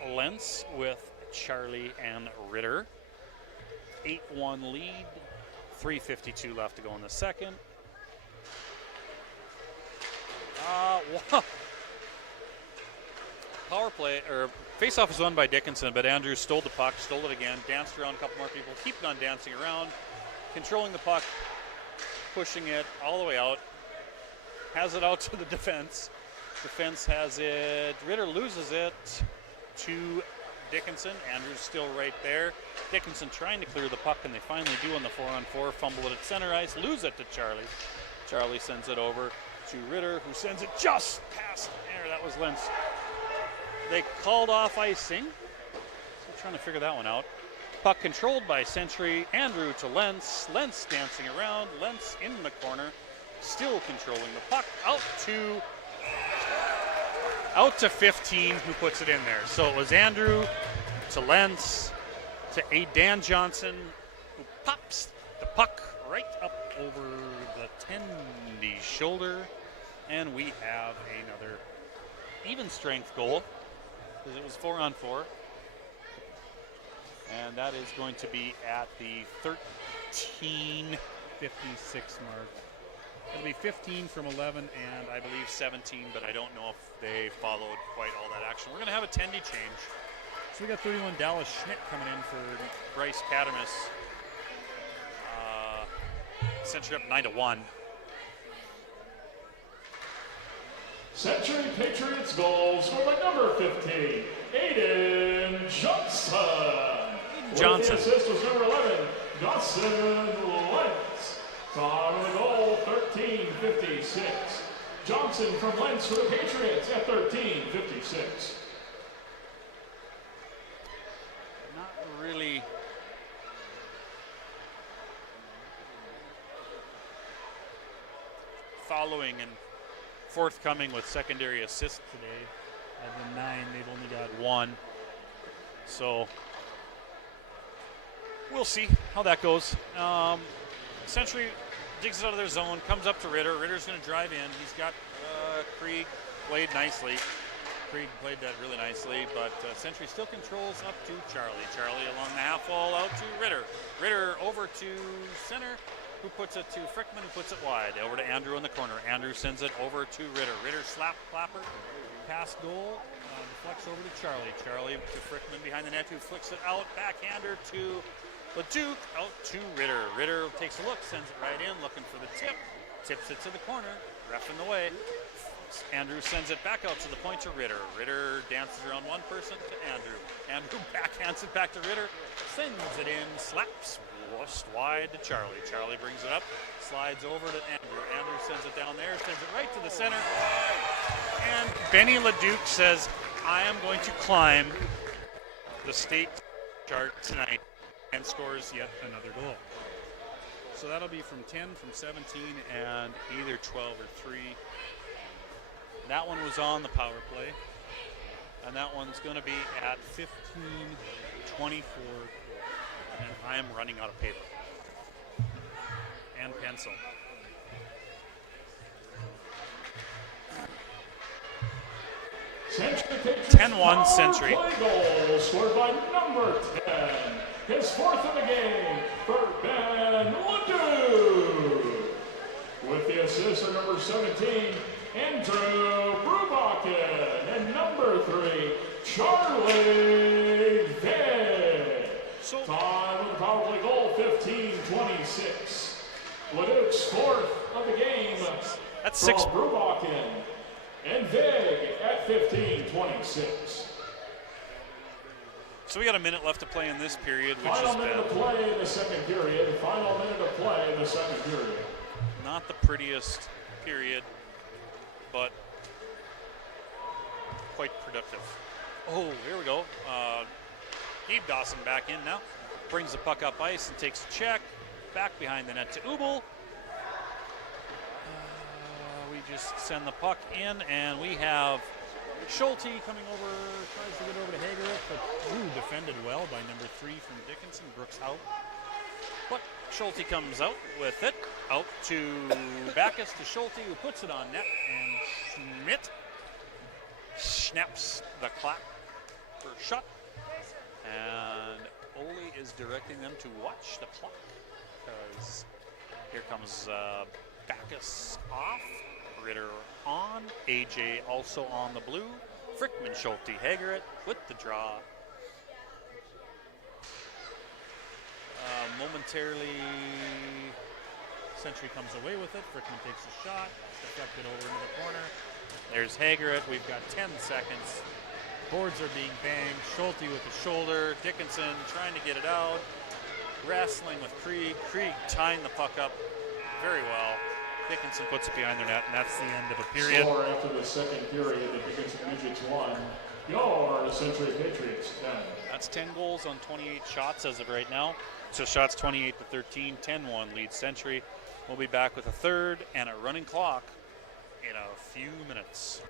Lentz with Charlie and Ritter. 8-1 lead. 3:52 left to go in the second. Power play, or face-off was won by Dickinson, but Andrews stole the puck, stole it again, danced around a couple more people, keep on dancing around, controlling the puck, pushing it all the way out, has it out to the defense. Defense has it, Ritter loses it to Dickinson. Andrews still right there. Dickinson trying to clear the puck, and they finally do on the 4-on-4, fumble it at center ice, lose it to Charlie. Charlie sends it over to Ritter, who sends it just past there. That was Lentz. They called off icing. So trying to figure that one out. Puck controlled by Century. Andrew to Lentz. Lentz dancing around. Lentz in the corner. Still controlling the puck. Out to 15, who puts it in there. So it was Andrew to Lentz to Dan Johnson, who pops the puck right up over the tendy's shoulder. And we have another even strength goal, because it was 4-on-4. And that is going to be at the 13:56 mark. It'll be 15 from 11 and I believe 17, but I don't know if they followed quite all that action. We're going to have a tendy change. So we got 31 Dallas Schmidt coming in for Bryce Cadamus. Century up 9-1. Century Patriots goal scored by number 15, Aiden Johnson. With the assist was number 11, Dawson Lentz. Time of the goal, 13:56. Johnson from Lentz for the Patriots at 13:56. Not really following and forthcoming with secondary assists today. Of the 9, they've only got 1. So we'll see how that goes. Century digs it out of their zone, comes up to Ritter. Ritter's going to drive in. He's got Krieg played nicely. Krieg played that really nicely, but Century still controls up to Charlie. Charlie along the half wall out to Ritter. Ritter over to center, who puts it to Frickman, who puts it wide. Over to Andrew in the corner. Andrew sends it over to Ritter. Ritter slap clapper, pass goal, deflects over to Charlie. Charlie to Frickman behind the net, who flicks it out, backhander to Leduc, out to Ritter. Ritter takes a look, sends it right in, looking for the tip. Tips it to the corner, ref in the way. Andrew sends it back out to the point to Ritter. Ritter dances around one person to Andrew. Andrew backhands it back to Ritter, sends it in, slaps just wide to Charlie. Charlie brings it up, slides over to Andrew. Andrew sends it down there, sends it right to the center. And Benny Leduc says, I am going to climb the state chart tonight, and scores yet another goal. So that'll be from 10, from 17, and either 12 or 3. That one was on the power play, and that one's going to be at 15:24, and I am running out of paper and pencil. Century 10-1 Century. Goal scored by number 10. His 4th of the game for Ben Leduc. With the assist of number 17, Andrew Brubakken. And number 3, Charlie Vick. Time of the power play goal, 15:26. Leduc's 4th of the game. That's 6. Brubakken and Vick at 15:26. So we got a minute left to play in this period, which Final is minute of play in the second period. Final minute of play in the second period. not the prettiest period, but quite productive. Oh, here we go. Gabe Dawson back in now. Brings the puck up ice and takes a check. Back behind the net to Ubel. just send the puck in, and we have Schulte coming over, tries to get over to Hagerich, but defended well by number 3 from Dickinson, Brooks out. But Schulte comes out with it, out to Backus to Schulte, who puts it on net, and Schmidt snaps the clap for shot. And Ole is directing them to watch the clock, because here comes Backus off, Ritter on, AJ also on the blue, Frickman, Schulte, Hagerich with the draw. Momentarily, Century comes away with it. Frickman takes a shot, deflected over into the corner. There's Hagerich. We've got 10 seconds. Boards are being banged. Schulte with the shoulder. Dickinson trying to get it out. Wrestling with Krieg. Krieg tying the puck up very well. Dickinson puts it behind their net, and that's the end of a period. Score after the second period, the Dickinson Midgets 1, your Century Patriots 10. That's 10 goals on 28 shots as of right now. So shots 28 to 13, 10-1 leads Century. We'll be back with a third and a running clock in a few minutes.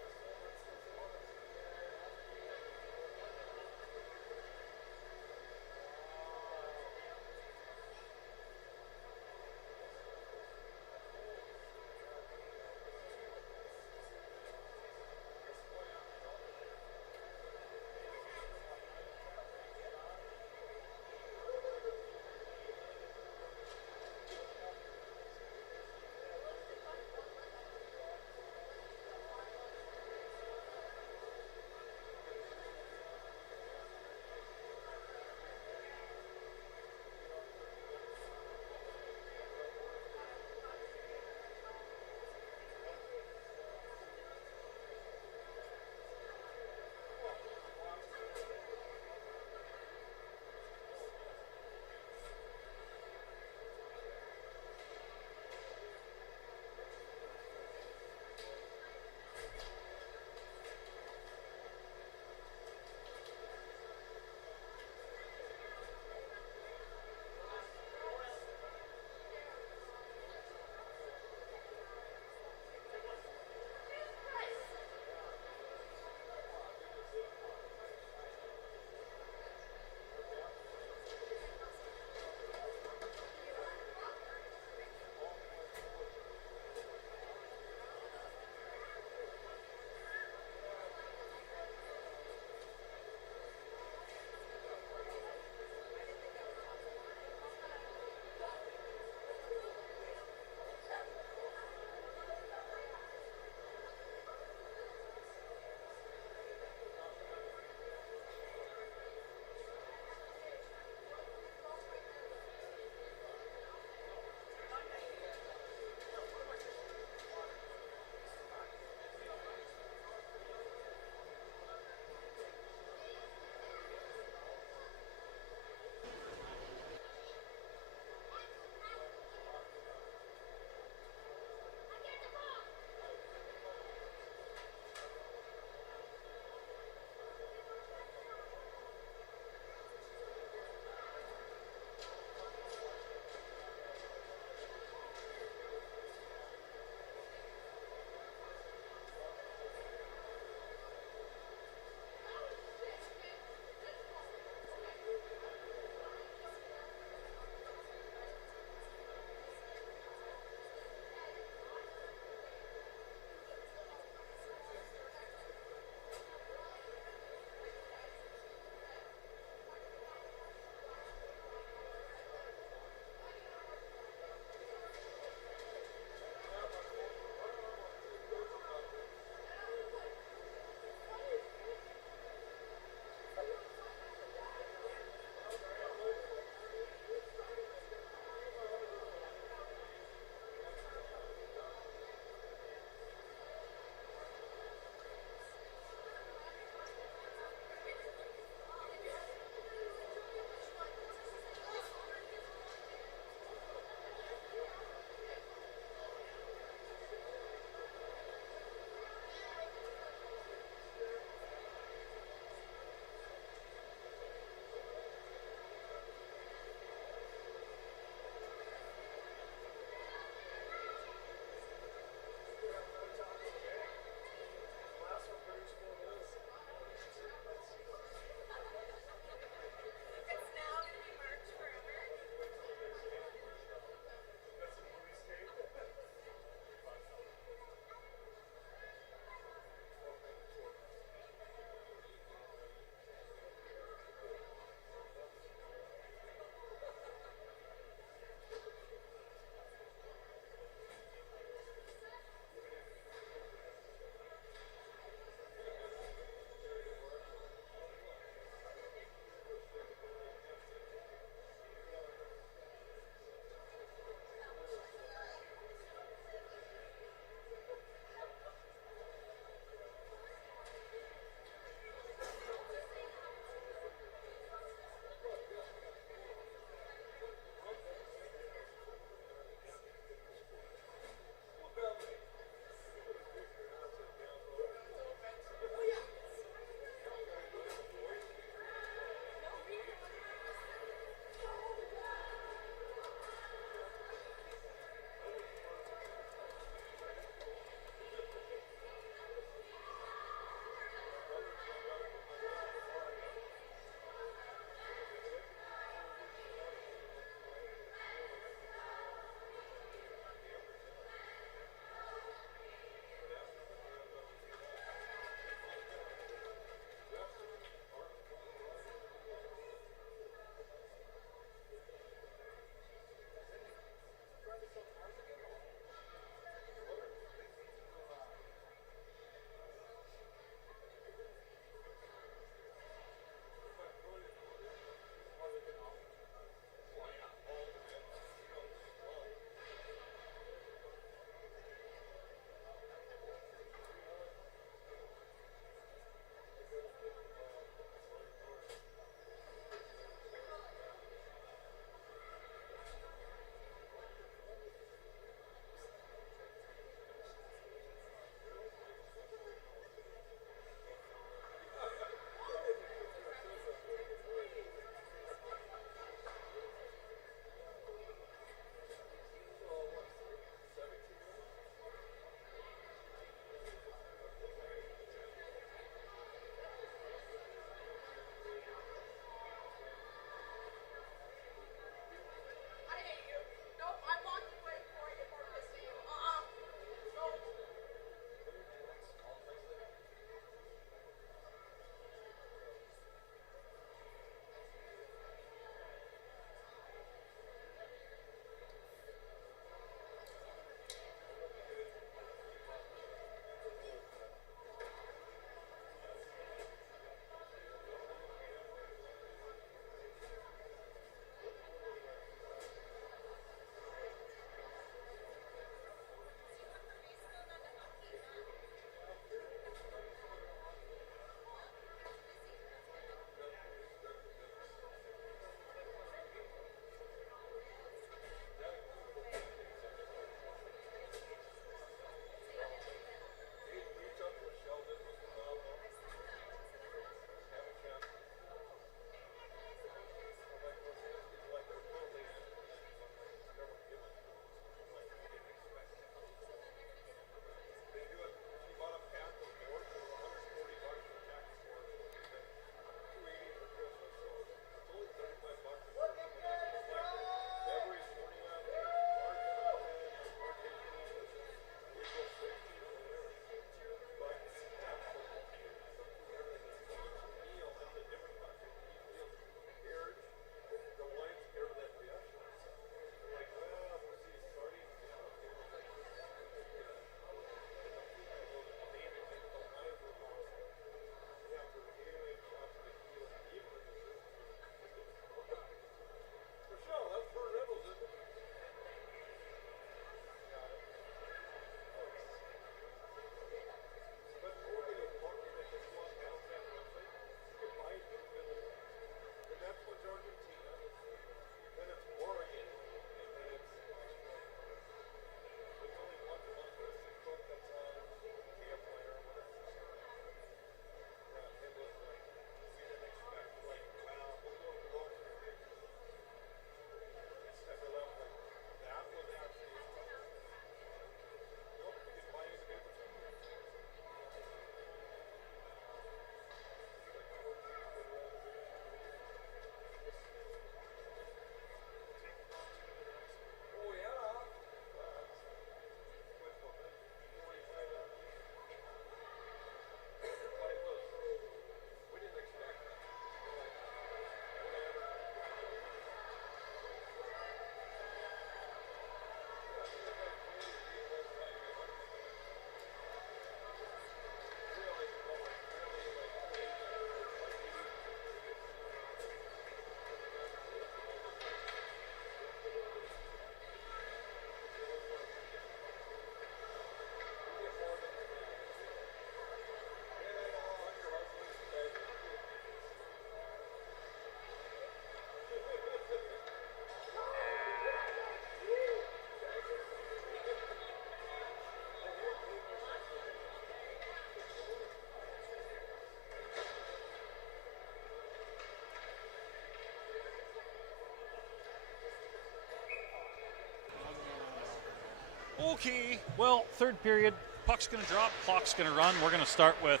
Okay, well, third period. Puck's going to drop, clock's going to run. We're going to start with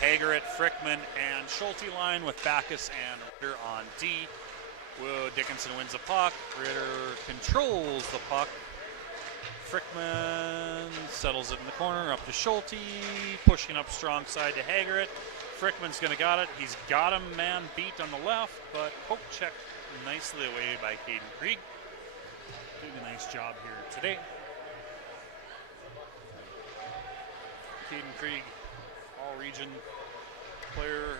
Hagerett, Frickman, and Schulte line with Backus and Ritter on D. Dickinson wins the puck. Ritter controls the puck. Frickman settles it in the corner, up to Schulte, pushing up strong side to Hagerett. Frickman's going to got it. He's got him man beat on the left, but poke checked nicely away by Caden Krieg. Doing a nice job here today. Caden Krieg, all-region player,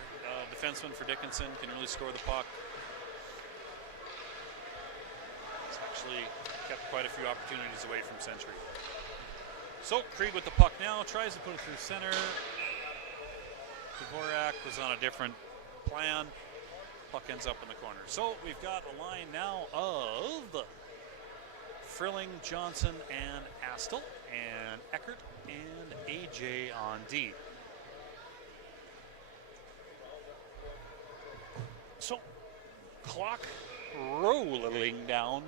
defenseman for Dickinson, can really score the puck. He's actually kept quite a few opportunities away from Century. So Krieg with the puck now, tries to put it through center. Dvorak was on a different plan. Puck ends up in the corner. So we've got a line now of Frilling, Johnson, and Astle, and Eckert, and AJ on D. So, clock rolling down.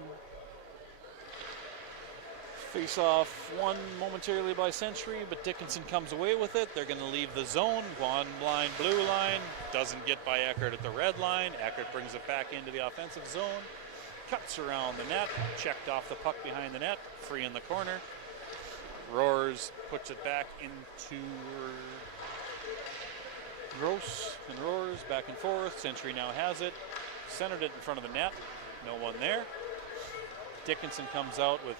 Face-off won momentarily by Century, but Dickinson comes away with it. They're going to leave the zone. One line, blue line. Doesn't get by Eckert at the red line. Eckert brings it back into the offensive zone. Cuts around the net. Checked off the puck behind the net. Free in the corner. Roars puts it back into Gross and Roars back and forth. Century now has it. Centered it in front of the net. No one there. Dickinson comes out with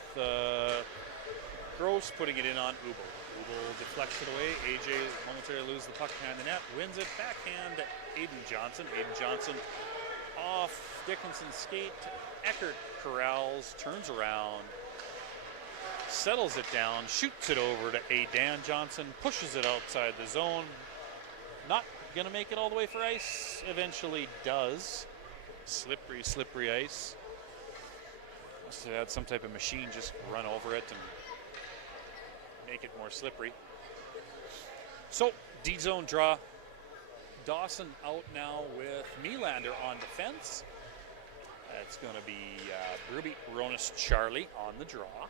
Gross putting it in on Ubel. Ubel deflects it away. AJ momentarily loses the puck behind the net. Wins it. Backhand to Aiden Johnson. Aiden Johnson off Dickinson's skate. Eckert corrals, turns around, settles it down, shoots it over to Dan Johnson, pushes it outside the zone. Not going to make it all the way for ice. Eventually does. Slippery, slippery ice. Must have had some type of machine just run over it and make it more slippery. So, D-zone draw. Dawson out now with Nylander on defense. It's going to be Ruby, Ronas, Charlie on the draw.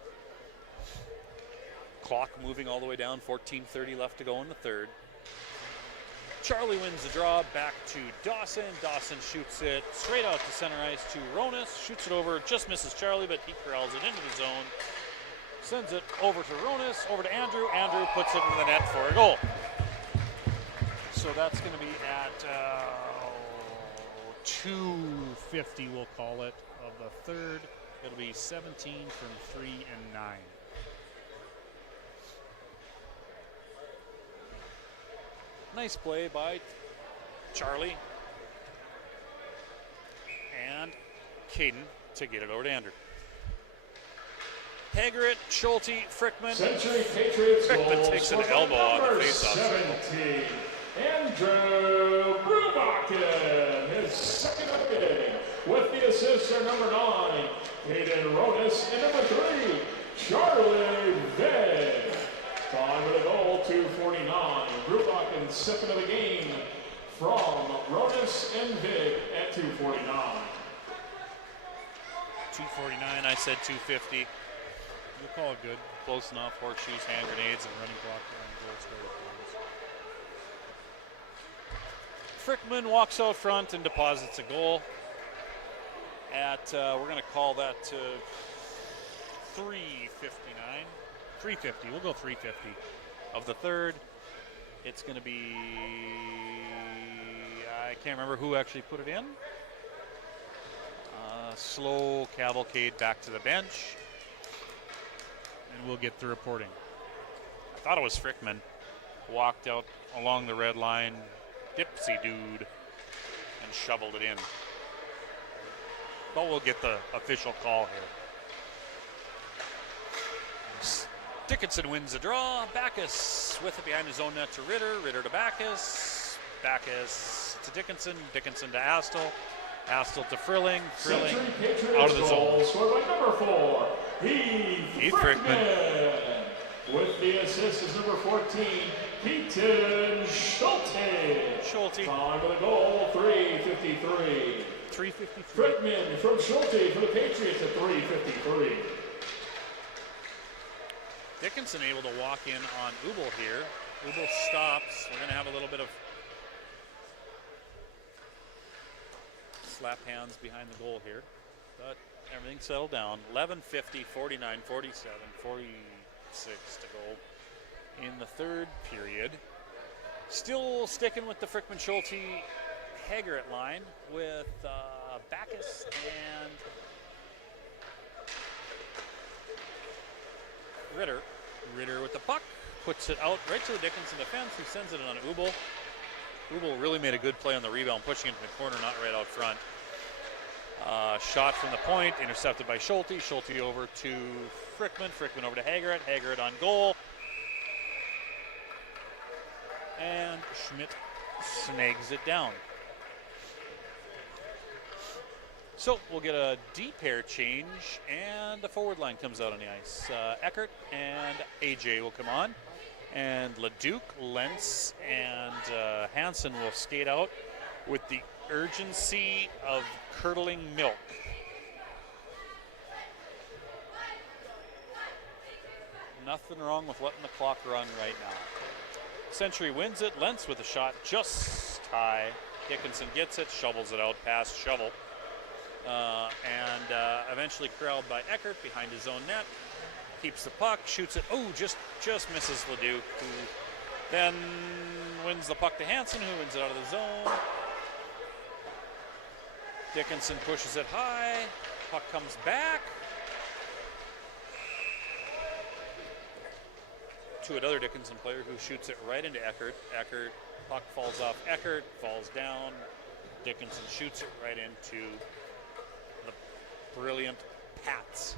Clock moving all the way down, 14:30 left to go in the third. Charlie wins the draw, back to Dawson. Dawson shoots it straight out to center ice to Ronas. Shoots it over, just misses Charlie, but he corrals it into the zone. Sends it over to Ronas, over to Andrew. Andrew puts it in the net for a goal. So that's going to be at 2:50, we'll call it, of the third. It'll be 17 from 3 and 9. Nice play by Charlie and Caden to get it over to Andrew. Hagerett, Schulte, Frickman. Century Patriots Frickman takes an elbow on the faceoff. 17, Andrew Brubakken, his second of the game. With the assists are number 9, Caden Ronas, and number 3, Charlie Veg. Time of the goal, 2:49. Brubakken, second of the game from Ronas and Vig at 2:49. 2:49, I said 2:50. We'll call it good. Close enough. Horseshoes, hand grenades, and running clock and goals. Frickman walks out front and deposits a goal. At we're going to call that 3:59. 3:50. We'll go 3:50 of the third. It's going to be, I can't remember who actually put it in. Slow cavalcade back to the bench. And we'll get the reporting. I thought it was Frickman. Walked out along the red line, dipsy dude, and shoveled it in. But we'll get the official call here. Dickinson wins the draw. Backus with it behind his own net to Ritter. Ritter to Backus. Backus to Dickinson. Dickinson to Astle. Astle to Frilling. Frilling out of the zone. Scored by number 4, Heath Frickman. With the assist is number 14, Keaton Schulte. Schulte. Time of the goal, 3:53. 3:53. Frickman from Schulte for the Patriots at 3:53. Dickinson able to walk in on Ubel here. Ubel stops. We're going to have a little bit of slap hands behind the goal here. But everything settled down. 11:50, 49, 47, 46 to go in the third period. Still sticking with the Frickman-Schulte-Hagerett line with Backus and Ritter. Ritter with the puck, puts it out right to the Dickinson defense, who sends it on Ubel. Ubel really made a good play on the rebound, pushing it into the corner, not right out front. Shot from the point, intercepted by Schulte. Schulte over to Frickman. Frickman over to Hagerett. Hagerett on goal. And Schmidt snags it down. So we'll get a deep pair change, and the forward line comes out on the ice. Eckert and AJ will come on, and Leduc, Lentz, and Hansen will skate out with the urgency of curdling milk. Nothing wrong with letting the clock run right now. Century wins it. Lentz with a shot just high. Dickinson gets it, shovels it out past Shovel. And eventually corralled by Eckert behind his own net. Keeps the puck, shoots it. Oh, just misses Leduc, who then wins the puck to Hansen, who wins it out of the zone. Dickinson pushes it high. Puck comes back to another Dickinson player, who shoots it right into Eckert. Eckert, puck falls off Eckert, falls down. Dickinson shoots it right into the brilliant Pats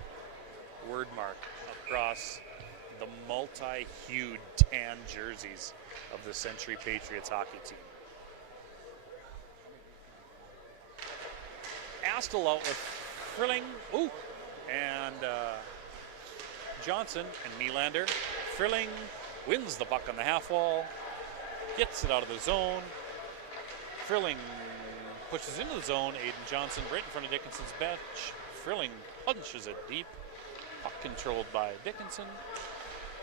word mark across the multi-hued tan jerseys of the Century Patriots hockey team. Astle out with Frilling, and Johnson and Nylander. Frilling wins the puck on the half wall, gets it out of the zone. Frilling pushes into the zone. Aiden Johnson right in front of Dickinson's bench. Frilling punches it deep. Puck controlled by Dickinson.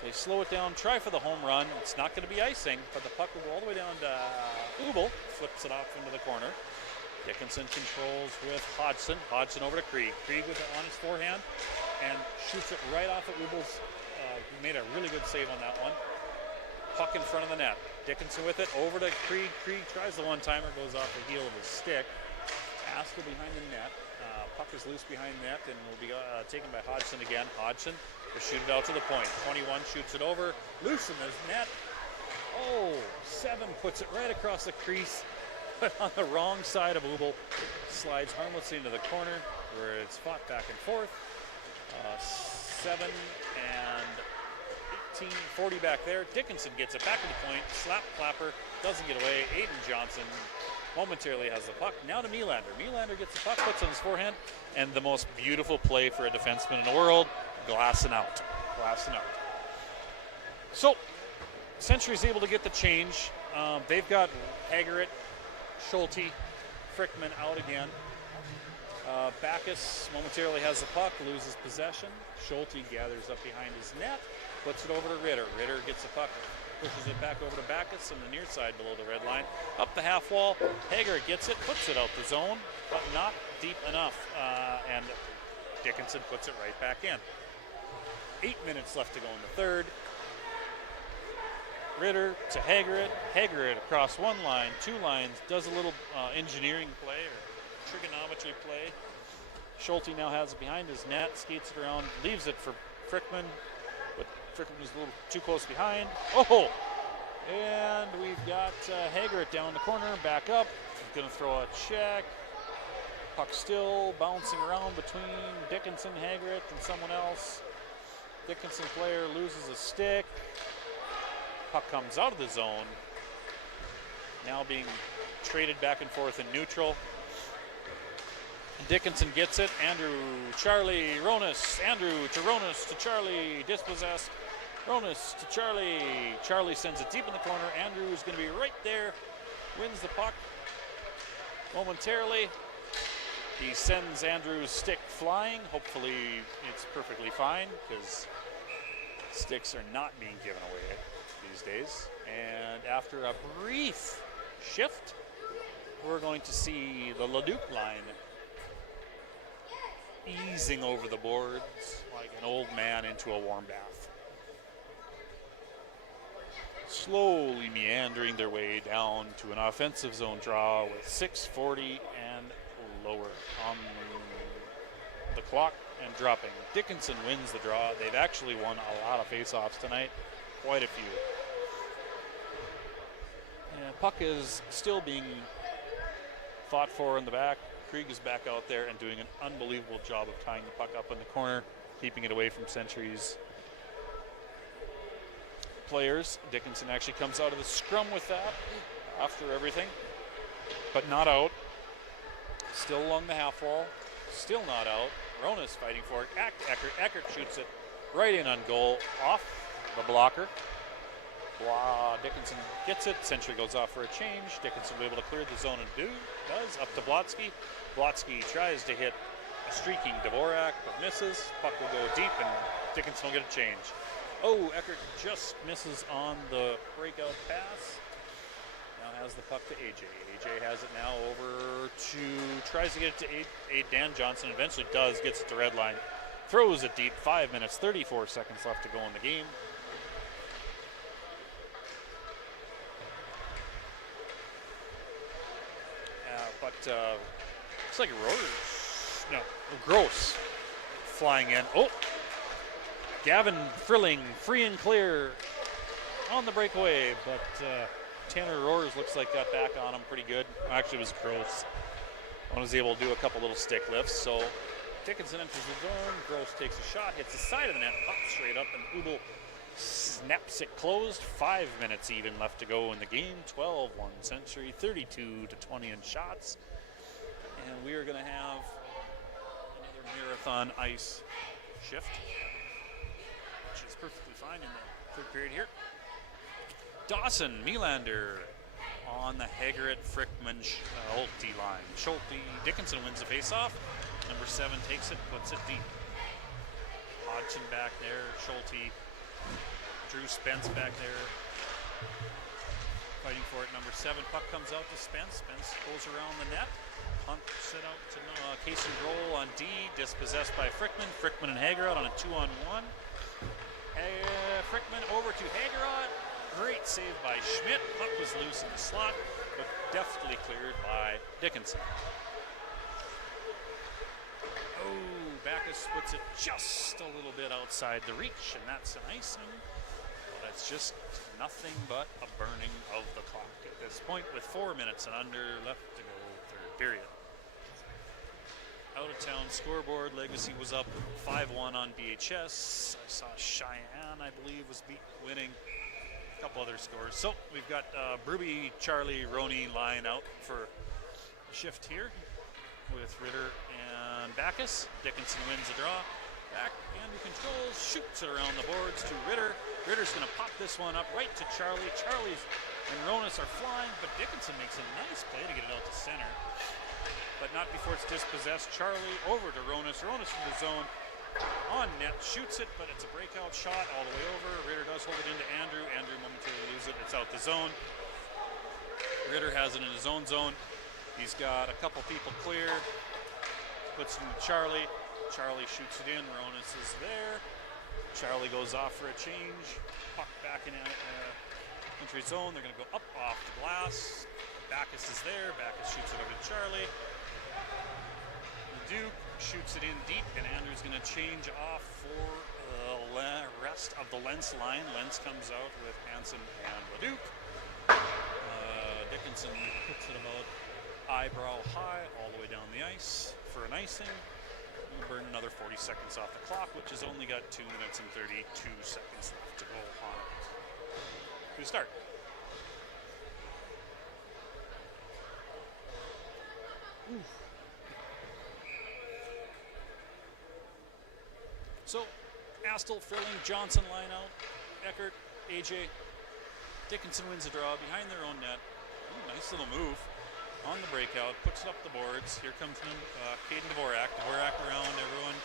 They slow it down, try for the home run. It's not going to be icing, but the puck will go all the way down to Ubel. Flips it off into the corner. Dickinson controls with Hodgson. Hodgson over to Krieg. Krieg with it on his forehand and shoots it right off of Ubel's. Who made a really good save on that one. Puck in front of the net. Dickinson with it over to Krieg. Krieg tries the one-timer, goes off the heel of his stick. Astle behind the net. Puck is loose behind net and will be taken by Hodgson again. Hodgson will shoot it out to the point. 21 shoots it over. Loose in his net. 7 puts it right across the crease. But on the wrong side of Ubel. Slides harmlessly into the corner where it's fought back and forth. 7 and 18, 40 back there. Dickinson gets it back to the point. Slap clapper. Doesn't get away. Aiden Johnson momentarily has the puck. Now to Nylander. Nylander gets the puck, puts on his forehand, and the most beautiful play for a defenseman in the world, glassing out. Glassing out. So, Century's able to get the change. They've got Hagerett, Schulte, Frickman out again. Backus momentarily has the puck, loses possession. Schulte gathers up behind his net, puts it over to Ritter. Ritter gets the puck, pushes it back over to Backus on the near side below the red line. Up the half wall, Hagerett gets it, puts it out the zone, but not deep enough. And Dickinson puts it right back in. 8 minutes left to go in the third. Ritter to Hagerett. Hagerett across one line, 2 lines, does a little engineering play or trigonometry play. Schulte now has it behind his net, skates it around, leaves it for Frickman, but Frickman was a little too close behind. And we've got Hagerett down the corner, back up. He's going to throw a check. Puck still bouncing around between Dickinson, Hagerett, and someone else. Dickinson player loses a stick. Puck comes out of the zone. Now being traded back and forth in neutral. Dickinson gets it. Andrew, Charlie, Ronas. Andrew to Ronas to Charlie. Dispossessed. Ronas to Charlie. Charlie sends it deep in the corner. Andrew is going to be right there. Wins the puck momentarily. He sends Andrew's stick flying. Hopefully it's perfectly fine because Sticks are not being given away these days. And after a brief shift, we're going to see the Leduc line easing over the boards like an old man into a warm bath. Slowly meandering their way down to an offensive zone draw with 6:40 and lower on the clock and dropping. Dickinson wins the draw. They've actually won a lot of face-offs tonight, quite a few. And puck is still being fought for in the back. Krieg is back out there and doing an unbelievable job of tying the puck up in the corner, keeping it away from Century's players. Dickinson actually comes out of the scrum with that after everything, but not out. Still along the half wall, still not out. Rona's fighting for it. Eckert shoots it right in on goal, off the blocker. Dickinson gets it. Century goes off for a change. Dickinson will be able to clear the zone and does. Up to Blotsky. Blotsky tries to hit a streaking Dvorak, but misses. Puck will go deep, and Dickinson will get a change. Oh, Eckert just misses on the breakout pass. Now has the puck to AJ. AJ has it now over to, tries to get it to Dan Johnson. Eventually does, gets it to red line. Throws it deep. 5 minutes, 34 seconds left to go in the game. Looks like Gross flying in. Oh, Gavin Frilling free and clear on the breakaway, but Tanner Rohrs looks like got back on him pretty good. Actually, it was Gross. One was able to do a couple little stick lifts. So Dickinson enters the zone. Gross takes a shot, hits the side of the net, pops straight up, and Ubel snaps it closed. 5 minutes even left to go in the game. 12-1 Century, 32-20 in shots. And we are going to have another marathon ice shift, which is perfectly fine in the third period here. Dawson, Melander on the Haggerett, Frickman, Schulte line. Schulte, Dickinson wins the faceoff. Number 7 takes it, puts it deep. Hodgson back there, Schulte. Drew Spence back there, fighting for it. Number 7, puck comes out to Spence. Spence goes around the net. Punts it out to Casey Grohl on D, dispossessed by Frickman. Frickman and Hagerott on a 2-on-1. Frickman over to Hagerott. Great save by Schmidt. Puck was loose in the slot, but deftly cleared by Dickinson. Oh, Backus puts it just a little bit outside the reach, and that's an icing. Well, that's just nothing but a burning of the clock at this point, with 4 minutes and under left to go, third period. Out of town scoreboard, Legacy was up 5-1 on BHS. I saw Cheyenne, I believe, was winning. A couple other scores. So we've got Bruby, Charlie, Roney line out for a shift here with Ritter and Backus. Dickinson wins the draw. Backhander controls, shoots it around the boards to Ritter. Ritter's going to pop this one up right to Charlie. Charlie's and Ronas are flying, but Dickinson makes a nice play to get it out to center. But not before it's dispossessed. Charlie over to Ronas. Ronas from the zone on net, shoots it, but it's a breakout shot all the way over. Ritter does hold it into Andrew. Andrew momentarily loses it. It's out the zone. Ritter has it in his own zone. He's got a couple people clear. Puts it into Charlie. Charlie shoots it in. Ronas is there. Charlie goes off for a change. Puck back in entry zone. They're going to go up off the glass. Backus is there. Backus shoots it over to Charlie. Duke shoots it in deep, and Andrew's going to change off for the rest of the Lentz line. Lentz comes out with Hansen and Leduc. Dickinson puts it about eyebrow high all the way down the ice for an icing. We'll burn another 40 seconds off the clock, which has only got 2 minutes and 32 seconds left to go on it. We start. So, Astle, Frilling, Johnson line out, Eckert, AJ, Dickinson wins the draw behind their own net. Ooh, nice little move on the breakout, puts it up the boards. Here comes Caden Dvorak. Dvorak around everyone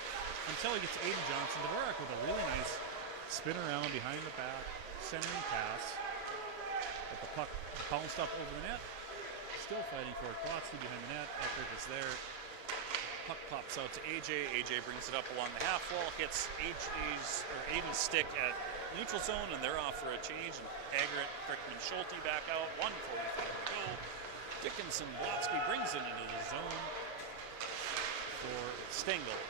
until he gets to Aiden Johnson. Dvorak with a really nice spin around behind the back, centering pass. But the puck bounced up over the net. Still fighting for it. Brodsky behind the net. Eckert is there. Puck pops out to AJ. AJ brings it up along the half wall. Hits Aiden's stick at neutral zone, and they're off for a change. And Eggert, Frickman, Schulte back out. 1:45 to go. Dickinson, Brodsky brings it into the zone for Stengel.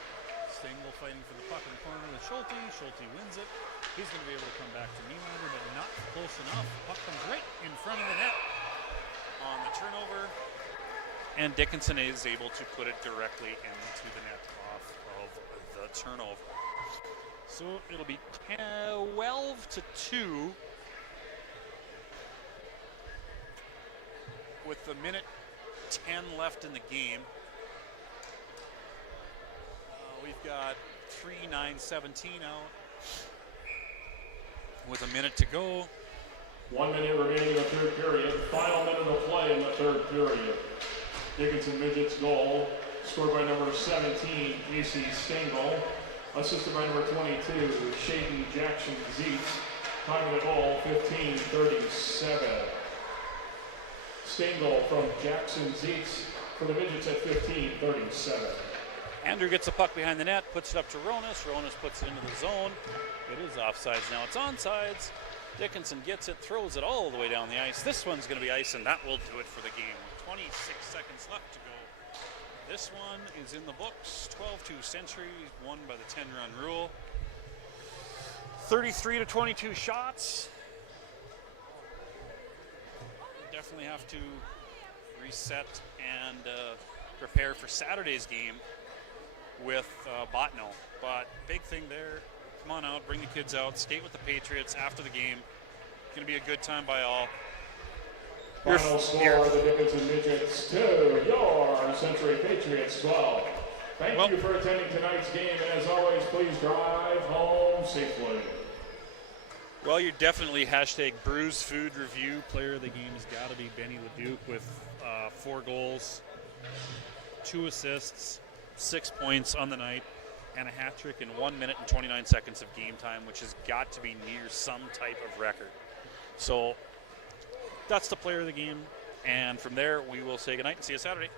Stengel fighting for the puck in the corner with Schulte. Schulte wins it. He's going to be able to come back to Nylander, but not close enough. Puck comes right in front of the net on the turnover, and Dickinson is able to put it directly into the net off of the turnover. So it'll be 12-2 with the minute 10 left in the game. We've got 3:9:17 out with a minute to go. 1 minute remaining in the third period. Final minute of play in the third period. Dickinson Midgets goal, scored by number 17, Casey Stengel. Assisted by number 22, Shaden Jackson Zeitz. Time of the goal, 15:37. Stengel from Jackson Zeitz for the Midgets at 15:37. Andrew gets the puck behind the net, puts it up to Ronas. Ronas puts it into the zone. It is offsides now. It's onside. Dickinson gets it, throws it all the way down the ice. This one's going to be ice, and that will do it for the game. 26 seconds left to go. This one is in the books. 12-2 Century, won by the 10-run rule. 33-22 shots. Definitely have to reset and prepare for Saturday's game with Botno. But big thing there, come on out, bring the kids out, skate with the Patriots after the game. It's going to be a good time by all. Final score, the Dickinson Midgets 2, your Century Patriots 12. Thank you for attending tonight's game, and as always, please drive home safely. Well, you're definitely hashtag Brews Food Review. Player of the game has got to be Benny Leduc with 4 goals, 2 assists, 6 points on the night, and a hat trick in 1 minute and 29 seconds of game time, which has got to be near some type of record. So that's the player of the game, and from there we will say goodnight and see you Saturday.